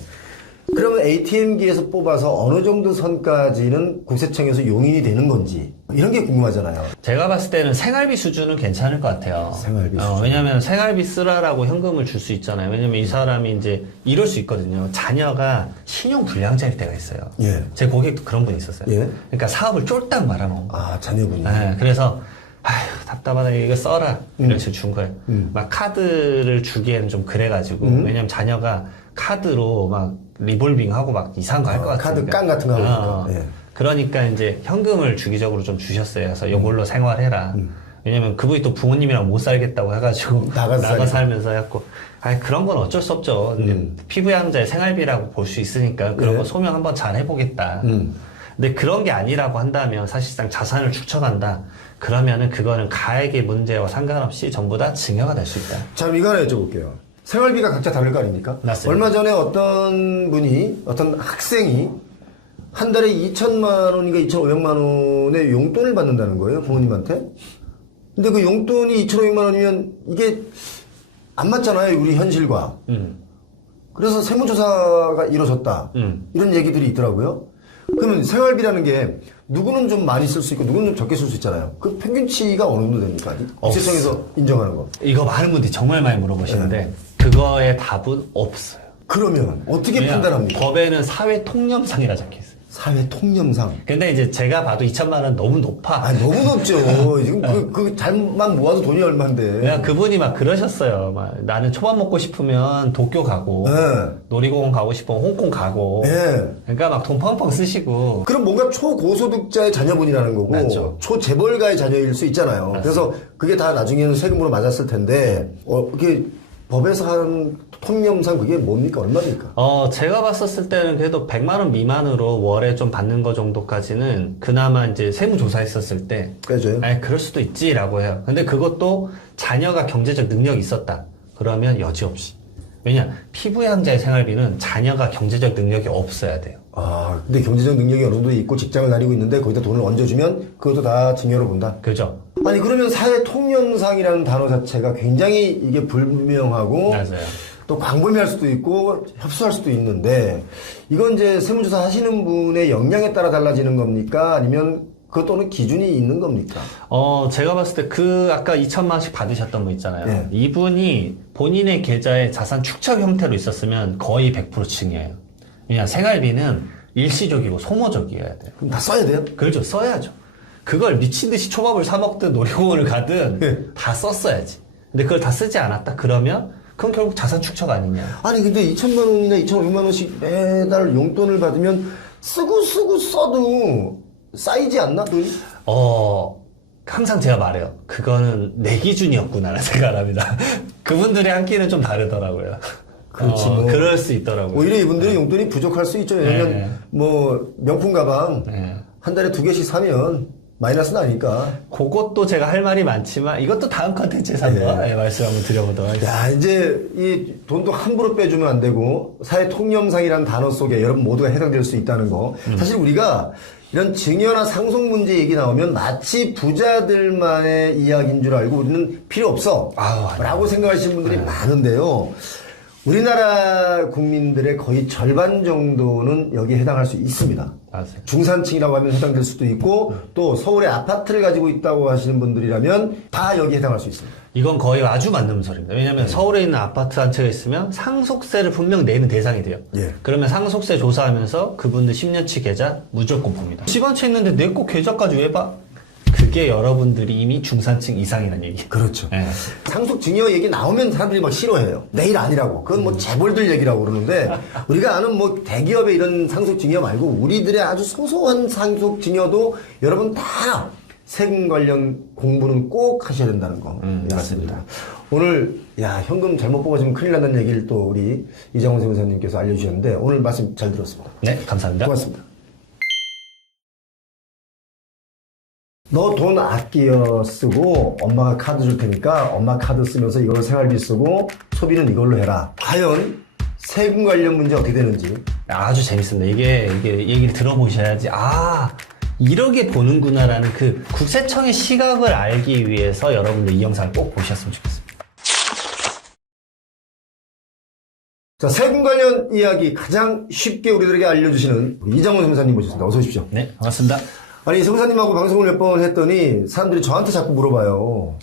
그러면 ATM기에서 뽑아서 어느 정도 선까지는 국세청에서 용인이 되는 건지, 이런 게 궁금하잖아요. 제가 봤을 때는 생활비 수준은 괜찮을 것 같아요. 생활비 수준. 왜냐면 생활비 쓰라라고 현금을 줄 수 있잖아요. 왜냐면 이 사람이 이제 이럴 수 있거든요. 자녀가 신용 불량자일 때가 있어요. 예. 제 고객도 그런 분이 있었어요. 예. 그러니까 사업을 쫄딱 말아먹은 거예요. 자녀분이. 네, 그래서 답답하다 이거 써라 이런 식으로 준 거예요. 막 카드를 주기에는 좀 그래가지고 왜냐면 자녀가 카드로 막 리볼빙하고 막 이상한 거 할 것 같으니까 카드 깡 같은 거 하고 있고. 예. 그러니까 이제 현금을 주기적으로 좀 주셨어요. 그래서 이걸로 생활해라. 왜냐면 그분이 또 부모님이랑 못 살겠다고 해가지고 나가 살면서 해갖고 그런 건 어쩔 수 없죠. 피부양자의 생활비라고 볼 수 있으니까 그런 거 소명 한번 잘 해보겠다. 근데 그런 게 아니라고 한다면 사실상 자산을 축적한다. 그러면은 그거는 가액의 문제와 상관없이 전부 다 증여가 될 수 있다. 자, 그럼 이거 하나 여쭤볼게요. 생활비가 각자 다를 거 아닙니까? 맞습니다. 얼마 전에 어떤 분이, 어떤 학생이 한 달에 2천만 원인가 2,500만 원의 용돈을 받는다는 거예요, 부모님한테. 근데 그 용돈이 2,500만 원이면 이게 안 맞잖아요, 우리 현실과. 그래서 세무조사가 이루어졌다. 이런 얘기들이 있더라고요. 그러면 생활비라는 게 누구는 좀 많이 쓸 수 있고 누구는 좀 적게 쓸 수 있잖아요. 그 평균치가 어느 정도 됩니까? 세상에서 인정하는 거. 이거 많은 분들이 정말 많이 물어보시는데 그거의 답은 없어요. 그러면 어떻게 왜냐, 판단합니까? 법에는 사회 통념상이라 적혀 있어요. 사회 통념상. 근데 이제 제가 봐도 2천만 원 너무 높아. 아, 너무 높죠. 지금 그 잘만 모아도 돈이 얼만데. 그냥 그분이 막 그러셨어요. 막 나는 초밥 먹고 싶으면 도쿄 가고, 네. 놀이공원 가고 싶으면 홍콩 가고. 네. 그러니까 막 돈 펑펑 쓰시고. 그럼 뭔가 초고소득자의 자녀분이라는 거고 맞죠. 초재벌가의 자녀일 수 있잖아요. 맞습니다. 그래서 그게 다 나중에는 세금으로 맞았을 텐데 이게 법에서 하는 통념상 그게 뭡니까? 얼마입니까? 제가 봤었을 때는 그래도 100만 원 미만으로 월에 좀 받는 거 정도까지는 그나마 이제 세무조사했었을 때. 빼줘요? 아니, 그럴 수도 있지라고 해요. 근데 그것도 자녀가 경제적 능력이 있었다. 그러면 여지없이. 왜냐, 피부양자의 생활비는 자녀가 경제적 능력이 없어야 돼요. 아, 근데 경제적 능력이 어느 정도 있고 직장을 다니고 있는데 거기다 돈을 얹어주면 그것도 다 증여로 본다? 그죠? 아니, 그러면 사회 통념상이라는 단어 자체가 굉장히 이게 불분명하고 맞아요. 또 광범위할 수도 있고 협소할 수도 있는데 이건 이제 세무조사 하시는 분의 역량에 따라 달라지는 겁니까? 아니면 그 또는 기준이 있는 겁니까? 제가 봤을 때 아까 2천만 원씩 받으셨던 분 있잖아요. 네. 이분이 본인의 계좌에 자산 축적 형태로 있었으면 거의 100% 증여해요. 그냥 생활비는 일시적이고 소모적이어야 돼요. 그럼 다 써야 돼요? 그렇죠. 써야죠. 그걸 미친 듯이 초밥을 사 먹든 놀이공원을 가든 네. 다 썼어야지. 근데 그걸 다 쓰지 않았다? 그러면 그건 결국 자산 축적 아니냐. 아니, 근데 2천만 원이나 2,500만 원씩 매달 용돈을 받으면 쓰고 써도 쌓이지 않나? 돈이? 항상 제가 말해요. 그거는 내 기준이었구나라는 생각합니다. 그분들의 한 끼는 좀 다르더라고요. 그렇지, 뭐. 그럴 수 있더라고요. 오히려 이분들이 용돈이 부족할 수 있죠. 왜냐면 네. 뭐 명품 가방 네. 한 달에 2개씩 사면 마이너스는 아니까. 그것도 제가 할 말이 많지만 이것도 다음 컨텐츠에서 한번 말씀 한번 드려보도록 하겠습니다. 야, 이제 이 돈도 함부로 빼주면 안 되고 사회 통념상이라는 단어 속에 여러분 모두가 해당될 수 있다는 거. 사실 우리가 이런 증여나 상속 문제 얘기 나오면 마치 부자들만의 이야기인 줄 알고 우리는 필요 없어 라고 생각하시는 분들이 많은데요. 우리나라 국민들의 거의 절반 정도는 여기에 해당할 수 있습니다. 맞아요. 중산층이라고 하면 해당될 수도 있고 또 서울에 아파트를 가지고 있다고 하시는 분들이라면 다 여기에 해당할 수 있습니다. 이건 거의 아주 맞는 소리입니다. 왜냐하면 서울에 있는 아파트 한 채가 있으면 상속세를 분명 내는 대상이 돼요. 예. 그러면 상속세 조사하면서 그분들 10년치 계좌 무조건 봅니다. 10원치 있는데 내 거 계좌까지 왜 봐? 그게 여러분들이 이미 중산층 이상이라는 얘기. 그렇죠. 네. 상속 증여 얘기 나오면 사람들이 막 싫어해요. 내 일 아니라고. 그건 뭐 재벌들 얘기라고 그러는데 우리가 아는 뭐 대기업의 이런 상속 증여 말고 우리들의 아주 소소한 상속 증여도 여러분 다 세금 관련 공부는 꼭 하셔야 된다는 거. 맞습니다. 오늘 현금 잘못 뽑아주면 큰일 난다는 얘기를 또 우리 이장훈 세무사님께서 알려주셨는데 오늘 말씀 잘 들었습니다. 네, 감사합니다. 고맙습니다. 너 돈 아끼어 쓰고 엄마가 카드 줄 테니까 엄마 카드 쓰면서 이걸로 생활비 쓰고 소비는 이걸로 해라. 과연 세금 관련 문제 어떻게 되는지. 아주 재밌습니다. 이게 얘기를 들어보셔야지, 이렇게 보는구나라는 그 국세청의 시각을 알기 위해서 여러분들 이 영상을 꼭 보셨으면 좋겠습니다. 자, 세금 관련 이야기 가장 쉽게 우리들에게 알려주시는 이장훈 세무사님 모셨습니다. 어서 오십시오. 네, 반갑습니다. 아니, 세무사님하고 방송을 몇 번 했더니 사람들이 저한테 자꾸 물어봐요.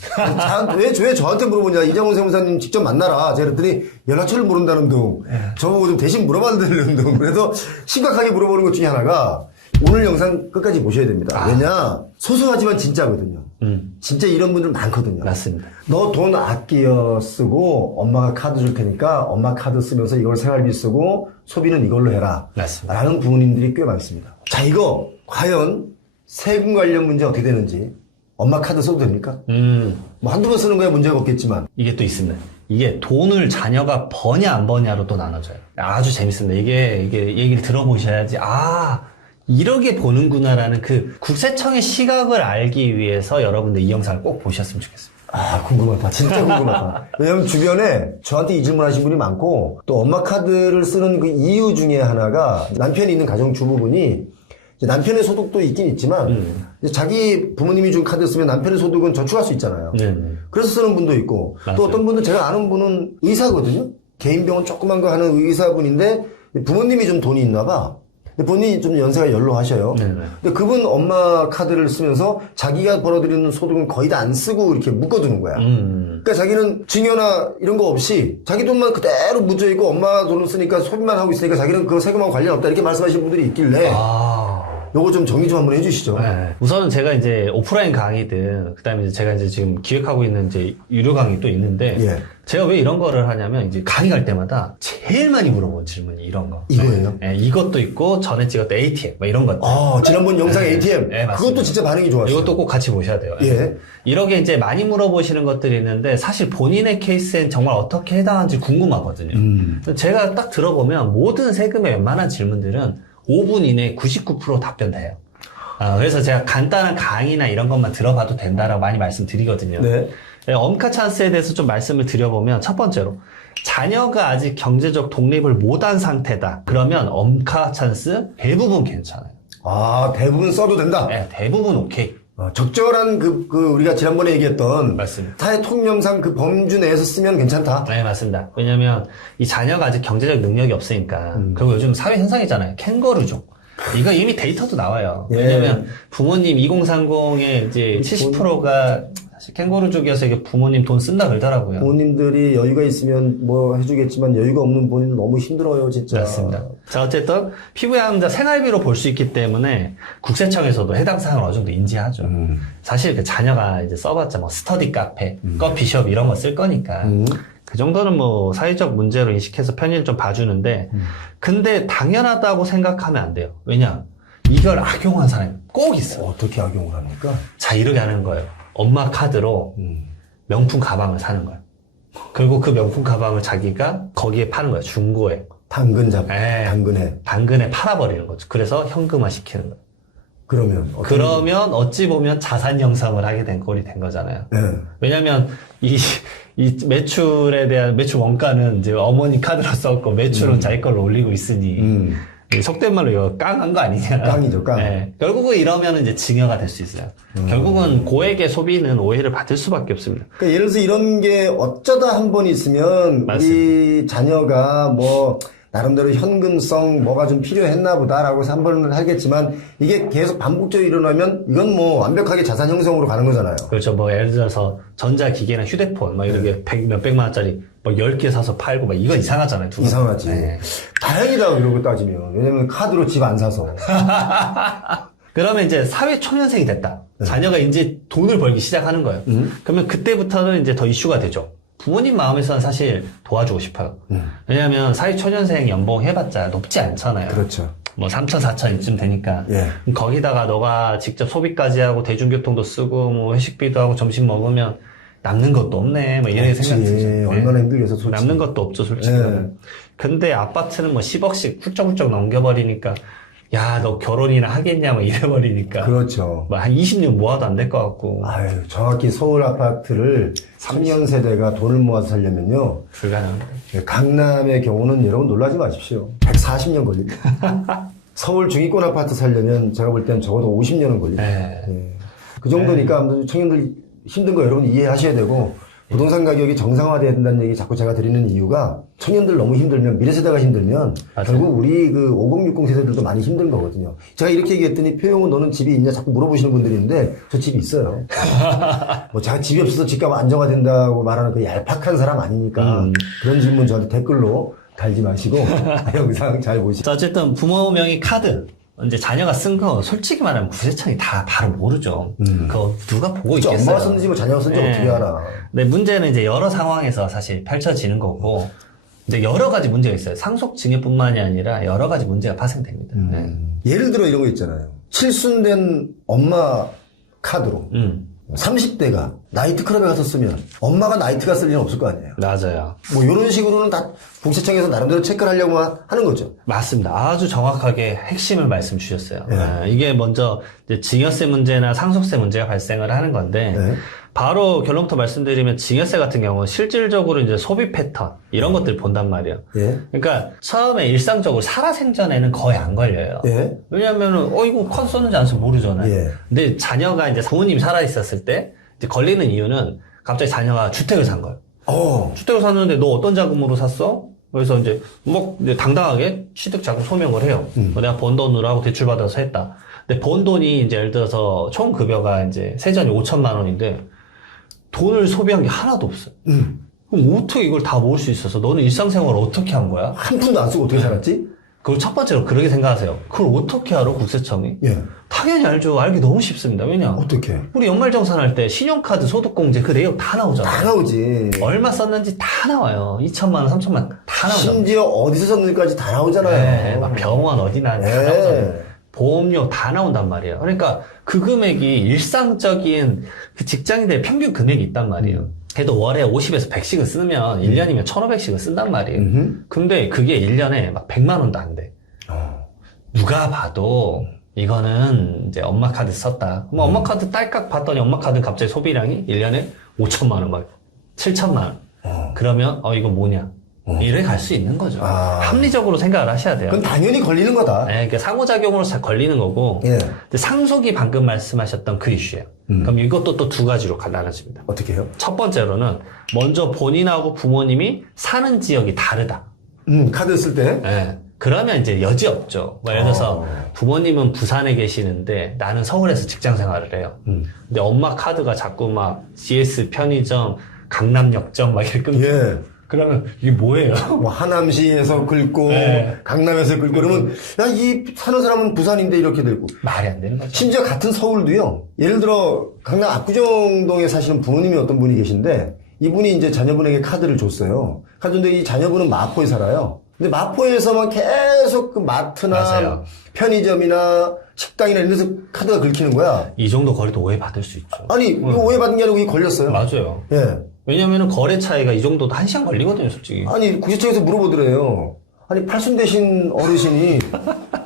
왜 저한테 물어보냐. 이장훈 세무사님 직접 만나라. 제가 그랬더니 연락처를 모른다는 둥. 저보고 좀 대신 물어봐달라는 둥. 그래서 심각하게 물어보는 것 중에 하나가 오늘 영상 끝까지 보셔야 됩니다. 왜냐? 소소하지만 진짜거든요. 진짜 이런 분들 많거든요. 맞습니다. 너 돈 아끼어 쓰고 엄마가 카드 줄 테니까 엄마 카드 쓰면서 이걸 생활비 쓰고 소비는 이걸로 해라. 맞습니다. 라는 부모님들이 꽤 많습니다. 자, 이거 과연 세금 관련 문제 어떻게 되는지 엄마 카드 써도 됩니까? 뭐 한두 번 쓰는 거야 문제가 없겠지만 이게 또 있습니다. 이게 돈을 자녀가 버냐 안 버냐로 또 나눠져요. 아주 재밌습니다. 이게 얘기를 들어보셔야지, 이렇게 보는구나라는 그 국세청의 시각을 알기 위해서 여러분들 이 영상을 꼭 보셨으면 좋겠습니다. 아, 궁금하다. 진짜 궁금하다. 왜냐면 주변에 저한테 이 질문 하신 분이 많고, 또 엄마 카드를 쓰는 그 이유 중에 하나가 남편이 있는 가정주부분이 이제 남편의 소득도 있긴 있지만, 이제 자기 부모님이 준 카드 쓰면 남편의 소득은 저축할 수 있잖아요. 그래서 쓰는 분도 있고, 맞아요. 또 어떤 분들 제가 아는 분은 의사거든요? 개인 병원 조그만 거 하는 의사분인데, 부모님이 좀 돈이 있나 봐. 근데 본인이 좀 연세가 연로하셔요. 근데 그분 엄마 카드를 쓰면서 자기가 벌어들이는 소득은 거의 다 안 쓰고 이렇게 묶어두는 거야. 그러니까 자기는 증여나 이런 거 없이 자기 돈만 그대로 묻어 있고 엄마 돈을 쓰니까 소비만 하고 있으니까 자기는 그 세금하고 관련 없다 이렇게 말씀하시는 분들이 있길래 요거 좀 정리 좀 한번 해주시죠. 네. 우선은 제가 이제 오프라인 강의든 그다음에 이제 제가 이제 지금 기획하고 있는 이제 유료 강의 또 있는데 예. 제가 왜 이런 거를 하냐면 이제 강의 갈 때마다 제일 많이 물어본 질문이 이런 거. 이거예요? 네, 이것도 있고 전에 찍었던 ATM 뭐 이런 것들. 지난번 영상 ATM. 네, 맞습니다. 그것도 진짜 반응이 좋았어요. 이것도 꼭 같이 보셔야 돼요. 예. 이렇게 이제 많이 물어보시는 것들이 있는데 사실 본인의 케이스엔 정말 어떻게 해당하는지 궁금하거든요. 제가 딱 들어보면 모든 세금의 웬만한 질문들은 5분 이내에 99% 답변 돼요. 그래서 제가 간단한 강의나 이런 것만 들어봐도 된다라고 많이 말씀드리거든요. 네. 엄카 찬스에 대해서 좀 말씀을 드려보면 첫 번째로 자녀가 아직 경제적 독립을 못한 상태다. 그러면 엄카 찬스 대부분 괜찮아요. 대부분 써도 된다. 네, 대부분 오케이. 적절한 우리가 지난번에 얘기했던 맞습니다. 사회 통념상 그 범주 내에서 쓰면 괜찮다. 네, 맞습니다. 왜냐면 이 자녀가 아직 경제적 능력이 없으니까. 그리고 요즘 사회 현상이잖아요. 캥거루족. 이거 이미 데이터도 나와요. 예. 왜냐면 부모님 2030의 이제 70%가 사실 캥거루족이어서 이게 부모님 돈 쓴다 그러더라고요. 부모님들이 여유가 있으면 뭐 해주겠지만 여유가 없는 본인은 너무 힘들어요, 진짜. 맞습니다. 자, 어쨌든 피부양자 생활비로 볼 수 있기 때문에 국세청에서도 해당 사항을 어느 정도 인지하죠. 사실 그 자녀가 이제 써봤자 뭐 스터디 카페, 커피숍 이런 거 쓸 거니까. 그 정도는 뭐 사회적 문제로 인식해서 편의를 좀 봐주는데, 근데 당연하다고 생각하면 안 돼요. 왜냐? 이걸 악용한 사람이 꼭 있어요. 어떻게 악용을 합니까? 자, 이렇게 하는 거예요. 엄마 카드로 명품 가방을 사는 거예요. 그리고 그 명품 가방을 자기가 거기에 파는 거예요. 중고에. 당근 잡, 네. 당근에 팔아버리는 거죠. 그래서 현금화 시키는 거예요. 그러면 어찌 보면 자산 형성을 하게 된 꼴이 된 거잖아요. 네. 왜냐면 이 매출에 대한 매출 원가는 이제 어머니 카드로 썼고 매출은 자기 걸로 올리고 있으니 속된 말로 이거 깡한 거 아니냐. 깡이죠, 깡. 네. 결국은 이러면은 이제 증여가 될 수 있어요. 결국은 고액의 소비는 오해를 받을 수밖에 없습니다. 그러니까 예를 들어서 이런 게 어쩌다 한 번 있으면 맞습니다. 우리 자녀가 뭐 나름대로 현금성 뭐가 좀 필요했나 보다라고 해서 한 번은 하겠지만 이게 계속 반복적으로 일어나면 이건 뭐 완벽하게 자산 형성으로 가는 거잖아요. 그렇죠. 뭐 예를 들어서 전자기계나 휴대폰 막 이렇게 몇백만 원짜리 뭐 10개 사서 팔고 막 이건 이상하잖아요. 이상하지. 네. 다행이다 이러고 따지면. 왜냐면 카드로 집 안 사서. 그러면 이제 사회 초년생이 됐다. 자녀가 이제 돈을 벌기 시작하는 거예요. 그러면 그때부터는 이제 더 이슈가 되죠. 부모님 마음에서는 사실 도와주고 싶어요. 왜냐하면 사회 초년생 연봉 해봤자 높지 않잖아요. 그렇죠. 뭐 3천, 4천쯤 되니까. 예. 거기다가 너가 직접 소비까지 하고 대중교통도 쓰고 뭐 회식비도 하고 점심 먹으면 남는 것도 없네. 뭐 이런 생각 들죠. 얼마나 힘들겠어, 솔직히. 남는 것도 없죠, 솔직히. 근데 아파트는 뭐 10억씩 훌쩍훌쩍 넘겨버리니까 야, 너 결혼이나 하겠냐, 뭐 이래버리니까. 그렇죠. 뭐 한 20년 모아도 안 될 것 같고. 아유, 정확히 서울 아파트를 3년 세대가 돈을 모아서 살려면요. 불가능합니다. 강남의 경우는 여러분 놀라지 마십시오. 140년 걸립니다. 서울 중위권 아파트 살려면 제가 볼 때는 적어도 50년은 걸립니다. 네. 예. 그 정도니까 아무튼 청년들 힘든 거 여러분 이해하셔야 되고 부동산 가격이 정상화돼야 된다는 얘기 자꾸 제가 드리는 이유가 청년들 너무 힘들면 미래 세대가 힘들면 맞아요. 결국 우리 그 5060 세대들도 많이 힘든 거거든요. 제가 이렇게 얘기했더니 표용은 너는 집이 있냐 자꾸 물어보시는 분들이 있는데 저 집이 있어요. 뭐 제가 집이 없어서 집값 안정화된다고 말하는 그 얄팍한 사람 아니니까 그런 질문 저한테 댓글로 달지 마시고 영상 잘 보시고. 자, 어쨌든 부모 명의 카드. 이제 자녀가 쓴 거 솔직히 말하면 국세청이 다 바로 모르죠. 그거 누가 보고 그렇죠. 있겠어요. 엄마가 썼는지 뭐 자녀가 썼는지 네. 어떻게 알아. 근데 문제는 이제 여러 상황에서 사실 펼쳐지는 거고 이제 여러 가지 문제가 있어요. 상속증여뿐만이 아니라 여러 가지 문제가 파생됩니다. 네. 예를 들어 이런 거 있잖아요. 칠순된 엄마 카드로 30대가 나이트클럽에 갔었으면 엄마가 나이트 갔을 일은 없을 거 아니에요. 맞아요. 뭐 이런 식으로는 다 국세청에서 나름대로 체크를 하려고 하는 거죠. 맞습니다. 아주 정확하게 핵심을 말씀 주셨어요. 네. 이게 먼저 이제 증여세 문제나 상속세 문제가 발생을 하는 건데 네. 바로 결론부터 말씀드리면 증여세 같은 경우는 실질적으로 이제 소비 패턴 이런 것들 본단 말이에요. 예. 그러니까 처음에 일상적으로 살아생전에는 거의 안 걸려요. 예. 왜냐하면은 이거 카드 썼는지 안 썼는지 모르잖아요. 예. 근데 자녀가 이제 부모님이 살아 있었을 때 이제 걸리는 이유는 갑자기 자녀가 주택을 산 거예요. 주택을 샀는데 너 어떤 자금으로 샀어? 그래서 이제 뭐 이제 당당하게 취득 자금 소명을 해요. 내가 번 돈으로 하고 대출 받아서 했다. 근데 번 돈이 이제 예를 들어서 총 급여가 이제 세전이 5천만 원인데 돈을 소비한 게 하나도 없어요. 그럼 어떻게 이걸 다 모을 수 있어서 너는 일상생활을 어떻게 한 거야? 한 푼도 안 쓰고 어떻게 살았지? 그걸 첫 번째로 그렇게 생각하세요. 그걸 어떻게 알아, 국세청이? 예. 당연히 알죠. 알기 너무 쉽습니다. 왜냐? 어떻게? 우리 연말정산할 때 신용카드 소득공제 그 내역 다 나오잖아. 다 나오지. 얼마 썼는지 다 나와요. 2천만 원, 3천만 원 다 나오잖아. 심지어 어디서 썼는지까지 다 나오잖아요. 네, 막 병원 어디나 다 네. 나오잖아요. 보험료 다 나온단 말이에요. 그러니까 그 금액이 일상적인 그 직장인들의 평균 금액이 있단 말이에요. 그래도 월에 50에서 100씩을 쓰면 1년이면 1,500씩을 쓴단 말이에요. 근데 그게 1년에 막 100만 원도 안 돼. 누가 봐도 이거는 이제 엄마 카드 썼다. 그럼 엄마 카드 딸깍 봤더니 엄마 카드 갑자기 소비량이 1년에 5천만 원, 막 7천만 원. 그러면 이거 뭐냐? 이래 갈 수 있는 거죠. 합리적으로 생각을 하셔야 돼요. 그건 당연히 걸리는 거다. 네, 그러니까 상호작용으로 잘 걸리는 거고. 예. 근데 상속이 방금 말씀하셨던 그 이슈예요. 그럼 이것도 또 두 가지로 나눠집니다. 어떻게 해요? 첫 번째로는 먼저 본인하고 부모님이 사는 지역이 다르다. 카드 쓸 때. 네. 그러면 이제 여지 없죠. 뭐 예를 들어서 부모님은 부산에 계시는데 나는 서울에서 직장 생활을 해요. 근데 엄마 카드가 자꾸 막 GS 편의점, 강남역점 막 이렇게 끊겨. 예. 그러면 이게 뭐예요? 뭐 하남시에서 긁고 네. 강남에서 긁고 그러면 야, 이 사는 사람은 부산인데 이렇게 되고 말이 안 되는 거죠. 심지어 같은 서울도요. 예를 들어 강남 압구정동에 사시는 부모님이 어떤 분이 계신데 이분이 이제 자녀분에게 카드를 줬어요. 카드인데 이 자녀분은 마포에 살아요. 근데 마포에서만 계속 그 마트나 맞아요. 편의점이나 식당이나 이런 데서 카드가 긁히는 거야. 이 정도 거리도 오해받을 수 있죠. 아니 이거 오해받은 게 아니고 이게 걸렸어요. 맞아요. 예. 왜냐면은 거래 차이가 이 정도도 1시간 걸리거든요, 솔직히. 아니 국세청에서 물어보더래요. 아니 팔순 되신 어르신이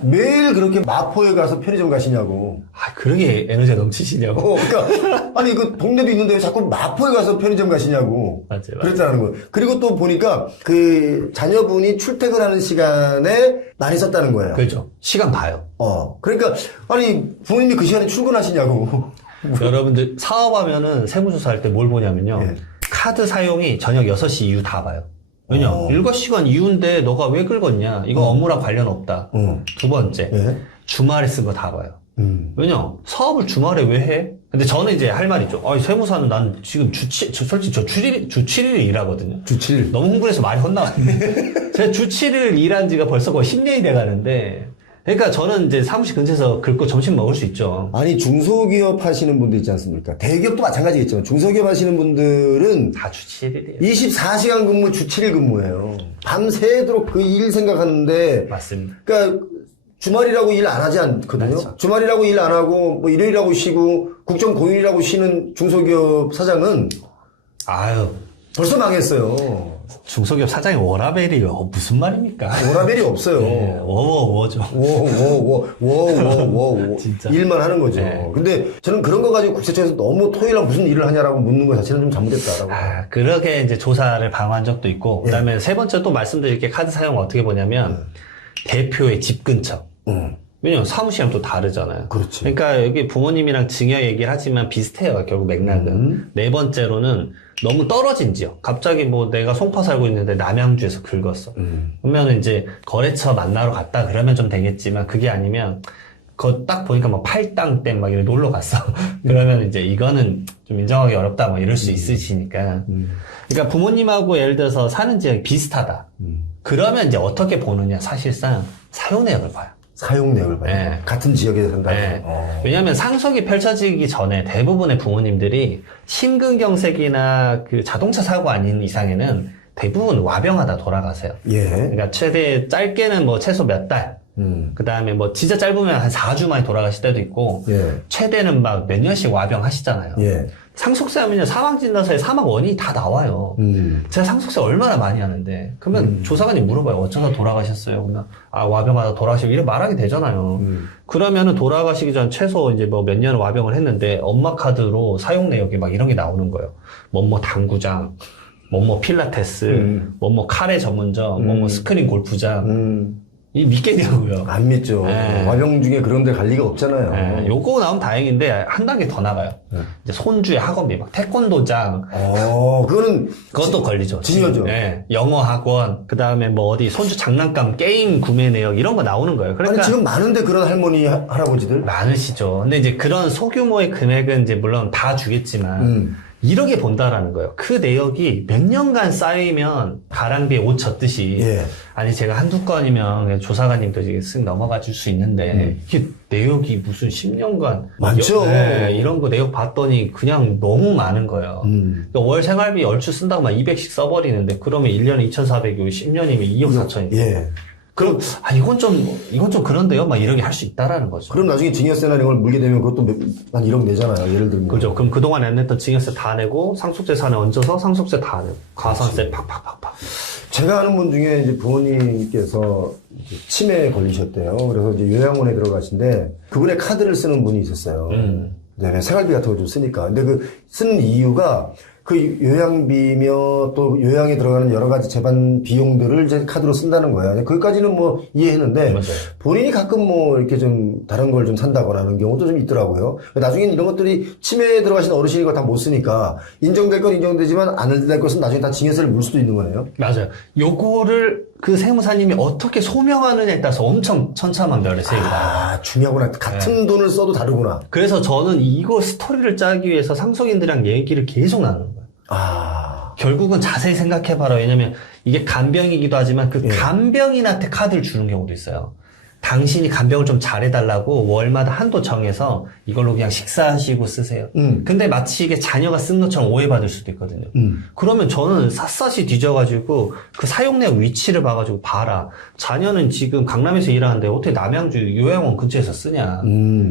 매일 그렇게 마포에 가서 편의점 가시냐고. 그러게 에너지가 넘치시냐고. 그러니까 아니 그 동네도 있는데 왜 자꾸 마포에 가서 편의점 가시냐고. 맞아요. 그랬다는 거예요. 그리고 또 보니까 그 자녀분이 출퇴근하는 시간에 많이 썼다는 거예요. 그렇죠. 시간 봐요. 그러니까 아니 부모님이 그 시간에 출근하시냐고. 여러분들 사업하면은 세무조사할 때 뭘 보냐면요. 예. 카드 사용이 저녁 6시 이후 다 봐요. 왜냐? 일과 시간 이후인데 너가 왜 긁었냐? 이거 업무랑 관련 없다. 두 번째, 예. 주말에 쓴 거 다 봐요. 왜냐? 사업을 주말에 왜 해? 근데 저는 이제 할 말이죠. 세무사는 난 지금 솔직히 저 주 7일 일하거든요. 주 7일. 너무 흥분해서 말이 헛나왔는데. 제가 주 7일 일한 지가 벌써 거의 10년이 돼 가는데. 그러니까 저는 이제 사무실 근처에서 긁고 점심 먹을 수 있죠. 아니 중소기업 하시는 분들 있지 않습니까? 대기업도 마찬가지겠지만 중소기업 하시는 분들은 다 주 7일이에요. 24시간 근무 주 7일 근무예요. 밤새도록 그 일 생각하는데 맞습니다. 그러니까 주말이라고 일 안 하지 않거든요. 그렇죠. 주말이라고 일 안 하고 뭐 일요일이라고 쉬고 국정 공휴일이라고 쉬는 중소기업 사장은 아유, 벌써 망했어요. 중소기업 사장이 워라벨이요. 무슨 말입니까? 워라벨이 없어요. 네, 워워워죠. 워. 진짜. 일만 하는 거죠. 네. 근데 저는 그런 거 가지고 국세청에서 너무 토요일날 무슨 일을 하냐라고 묻는 것 자체는 좀 잘못됐다라고. 그렇게 이제 조사를 방어한 적도 있고, 그 다음에 세 번째 또 말씀드릴 게 카드 사용 어떻게 보냐면, 대표의 집 근처. 왜냐면 사무실이랑 또 다르잖아요. 그렇지. 그러니까 여기 부모님이랑 증여 얘기를 하지만 비슷해요. 결국 맥락은. 네 번째로는 너무 떨어진 지역. 갑자기 뭐 내가 송파 살고 있는데 남양주에서 긁었어. 그러면 이제 거래처 만나러 갔다 그러면 좀 되겠지만 그게 아니면 그거 딱 보니까 뭐 팔당 댐 막 이렇게 놀러 갔어. 그러면 이제 이거는 좀 인정하기 어렵다 뭐 이럴 수 있으시니까. 그러니까 부모님하고 예를 들어서 사는 지역이 비슷하다. 그러면 이제 어떻게 보느냐 사실상 사용 내역을 봐요. 사용 내역을 봐요. 네. 같은 지역에 산다. 네. 왜냐하면 상속이 펼쳐지기 전에 대부분의 부모님들이 심근경색이나 그 자동차 사고 아닌 이상에는 대부분 와병하다 돌아가세요. 예. 그러니까 최대 짧게는 뭐 최소 몇 달, 그 다음에 뭐 진짜 짧으면 한 4주 만에 돌아가실 때도 있고, 예. 최대는 막 몇 년씩 와병 하시잖아요. 예. 상속세 하면요, 사망진단서에 사망 원인이 다 나와요. 제가 상속세 얼마나 많이 하는데, 그러면 조사관이 물어봐요. 어쩌다 돌아가셨어요? 그러면, 아, 와병하다 돌아가시고, 이래 말하게 되잖아요. 그러면은 돌아가시기 전 최소 이제 뭐 몇 년 와병을 했는데, 엄마 카드로 사용 내역이 막 이런 게 나오는 거예요. 뭐뭐 당구장, 뭐뭐 필라테스, 뭐뭐 카레 전문점, 뭐뭐 스크린 골프장. 이 믿겠냐고요. 안 믿죠. 네. 와병 중에 그런 데 갈 리가 없잖아요. 네, 요거 나오면 다행인데, 한 단계 더 나가요. 이제 손주의 학원비, 막 태권도장, 그거는 그것도 걸리죠. 중요하죠. 네, 영어 학원, 그 다음에 뭐 어디 손주 장난감, 게임 구매 내역 이런 거 나오는 거예요. 그러니까 아니, 지금 많은데 그런 할머니, 할아버지들? 많으시죠. 근데 이제 그런 소규모의 금액은 이제 물론 다 주겠지만 1억에 본다라는 거예요. 그 내역이 몇 년간 쌓이면 가랑비에 옷 젖듯이 예. 아니 제가 한두 건이면 그냥 조사관님도 이제 쓱 넘어가 줄 수 있는데 이게 내역이 무슨 10년간 많죠. 이런 거 내역 봤더니 그냥 너무 많은 거예요. 그러니까 월 생활비 얼추 쓴다고 막 200씩 써버리는데 그러면 1년에 2,400이고 10년이면 2억 4천이고 예. 그럼 이건 좀 그런데요? 막 이렇게 할 수 있다라는 거죠. 그럼 나중에 증여세나 이런 걸 물게 되면 그것도 한 1억 내잖아요. 예를 들면. 그죠. 그럼 그동안 안 냈던 증여세 다 내고 상속재산에 얹어서 상속세 다 내고 가산세 팍팍팍팍. 제가 아는 분 중에 이제 부모님께서 이제 치매에 걸리셨대요. 그래서 이제 요양원에 들어가신데 그분의 카드를 쓰는 분이 있었어요. 네, 생활비 같은 거 좀 쓰니까. 근데 그 쓰는 이유가 그 요양비며 또 요양에 들어가는 여러 가지 재반 비용들을 이제 카드로 쓴다는 거예요. 거기까지는 뭐 이해했는데 맞아요. 본인이 가끔 뭐 이렇게 좀 다른 걸 좀 산다거나 하는 경우도 좀 있더라고요. 나중엔 이런 것들이 치매에 들어가신 어르신이 거 다 못 쓰니까 인정될 건 인정되지만 안 될 것은 나중에 다 증여세를 물 수도 있는 거네요. 맞아요. 요거를 그 세무사님이 어떻게 소명하느냐에 따라서 엄청 천차만별의 세이가 나요. 중요하구나. 같은 돈을 써도 다르구나. 그래서 저는 이거 스토리를 짜기 위해서 상속인들이랑 얘기를 계속 나누는 거예요. 결국은 자세히 생각해봐라. 왜냐면 이게 간병이기도 하지만 그 간병인한테 카드를 주는 경우도 있어요. 당신이 간병을 좀 잘해달라고 월마다 한도 정해서 이걸로 그냥 식사하시고 쓰세요. 근데 마치 이게 자녀가 쓴 것처럼 오해받을 수도 있거든요. 그러면 저는 샅샅이 뒤져가지고 그 사용 내역 위치를 봐가지고 봐라. 자녀는 지금 강남에서 일하는데 어떻게 남양주 요양원 근처에서 쓰냐.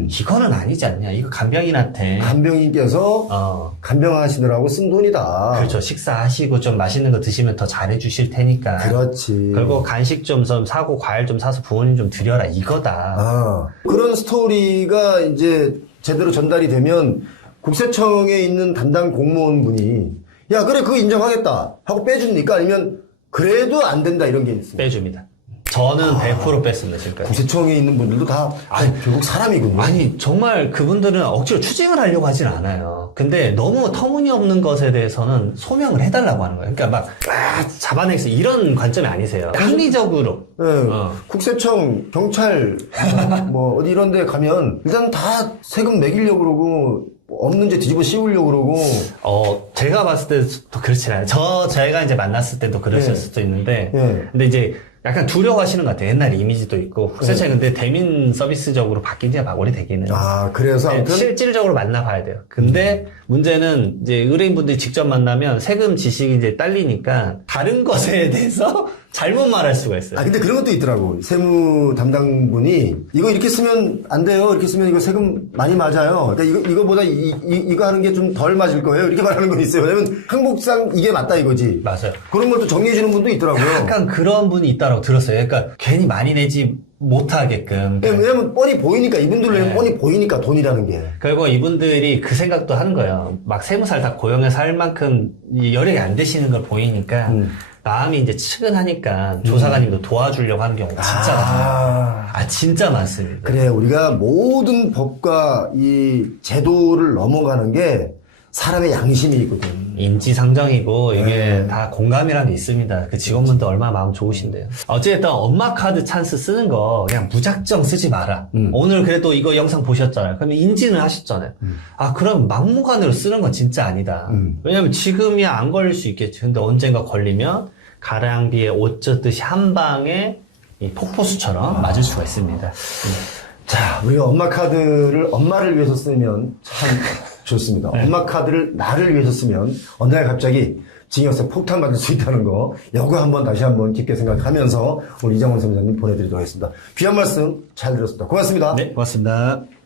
이거는 아니지 않냐. 이거 간병인한테. 간병인께서 간병하시느라고 쓴 돈이다. 그렇죠. 식사하시고 좀 맛있는 거 드시면 더 잘해주실 테니까. 그렇지. 그리고 간식 좀 사고 과일 좀 사서 부모님 좀 드려라. 이거다. 그런 스토리가 이제 제대로 전달이 되면 국세청에 있는 담당 공무원분이 야 그래 그거 인정하겠다 하고 빼줍니까? 아니면 그래도 안 된다 이런 게 있습니다. 빼줍니다. 저는 100% 뺐습니다, 지금까지. 국세청에 있는 분들도 다 결국 사람이군요. 아니, 정말 그분들은 억지로 추징을 하려고 하진 않아요. 근데 너무 터무니없는 것에 대해서는 소명을 해달라고 하는 거예요. 그러니까 막, 잡아내겠어. 이런 관점이 아니세요. 합리적으로. 네, 국세청, 경찰, 뭐, 어디 이런 데 가면 일단 다 세금 매기려고 그러고 없는 죄 뒤집어 씌우려고 그러고. 제가 봤을 때도 그렇지 않아요. 제가 이제 만났을 때도 그랬을 수도 있는데. 근데 이제 약간 두려워하시는 것 같아요. 옛날 이미지도 있고. 국세청이 근데 대민 서비스적으로 바뀐 지가 막 오래되기는. 그래서 아무튼. 실질적으로 만나봐야 돼요. 근데 문제는 이제 의뢰인분들이 직접 만나면 세금 지식이 이제 딸리니까 다른 것에 대해서 잘못 말할 수가 있어요. 근데 그런 것도 있더라고. 세무 담당분이 이거 이렇게 쓰면 안 돼요. 이렇게 쓰면 이거 세금 많이 맞아요. 그러니까 이거보다 이거 하는 게 좀 덜 맞을 거예요. 이렇게 말하는 건 있어요. 왜냐면 항목상 이게 맞다 이거지. 맞아요. 그런 걸 또 정리해주는 분도 있더라고요. 약간 그런 분이 있다고 들었어요. 그러니까 괜히 많이 내지 못하게끔. 왜냐면 뻔히 보이니까, 이분들은 뻔히 보이니까 돈이라는 게. 결국 이분들이 그 생각도 하는 거예요. 막 세무사를 다 고용해서 할 만큼 여력이 안 되시는 걸 보이니까 마음이 이제 측은하니까 조사관님도 도와주려고 하는 경우가 진짜 많아요. 진짜 많습니다. 그래, 우리가 모든 법과 이 제도를 넘어가는 게 사람의 양심이 있거든. 인지상정이고 이게 다 공감이라는 게 있습니다. 그 직원분들 얼마나 마음 좋으신데요. 어쨌든 엄마 카드 찬스 쓰는 거 그냥 무작정 쓰지 마라. 오늘 그래도 이거 영상 보셨잖아요. 그러면 인지는 하셨잖아요. 그럼 막무가내로 쓰는 건 진짜 아니다. 왜냐면 지금이야 안 걸릴 수 있겠지. 근데 언젠가 걸리면 가랑비에 옷 젖듯이 한 방에 이 폭포수처럼 맞을 수가 있습니다. 자, 우리가 엄마 카드를 엄마를 위해서 쓰면 참 좋습니다. 엄마 카드를 나를 위해서 쓰면 어느 날 갑자기 징역세 폭탄 받을 수 있다는 거, 요거 한번 다시 한번 깊게 생각하면서 우리 이장원 선생님 보내드리도록 하겠습니다. 귀한 말씀 잘 들었습니다. 고맙습니다. 네, 고맙습니다.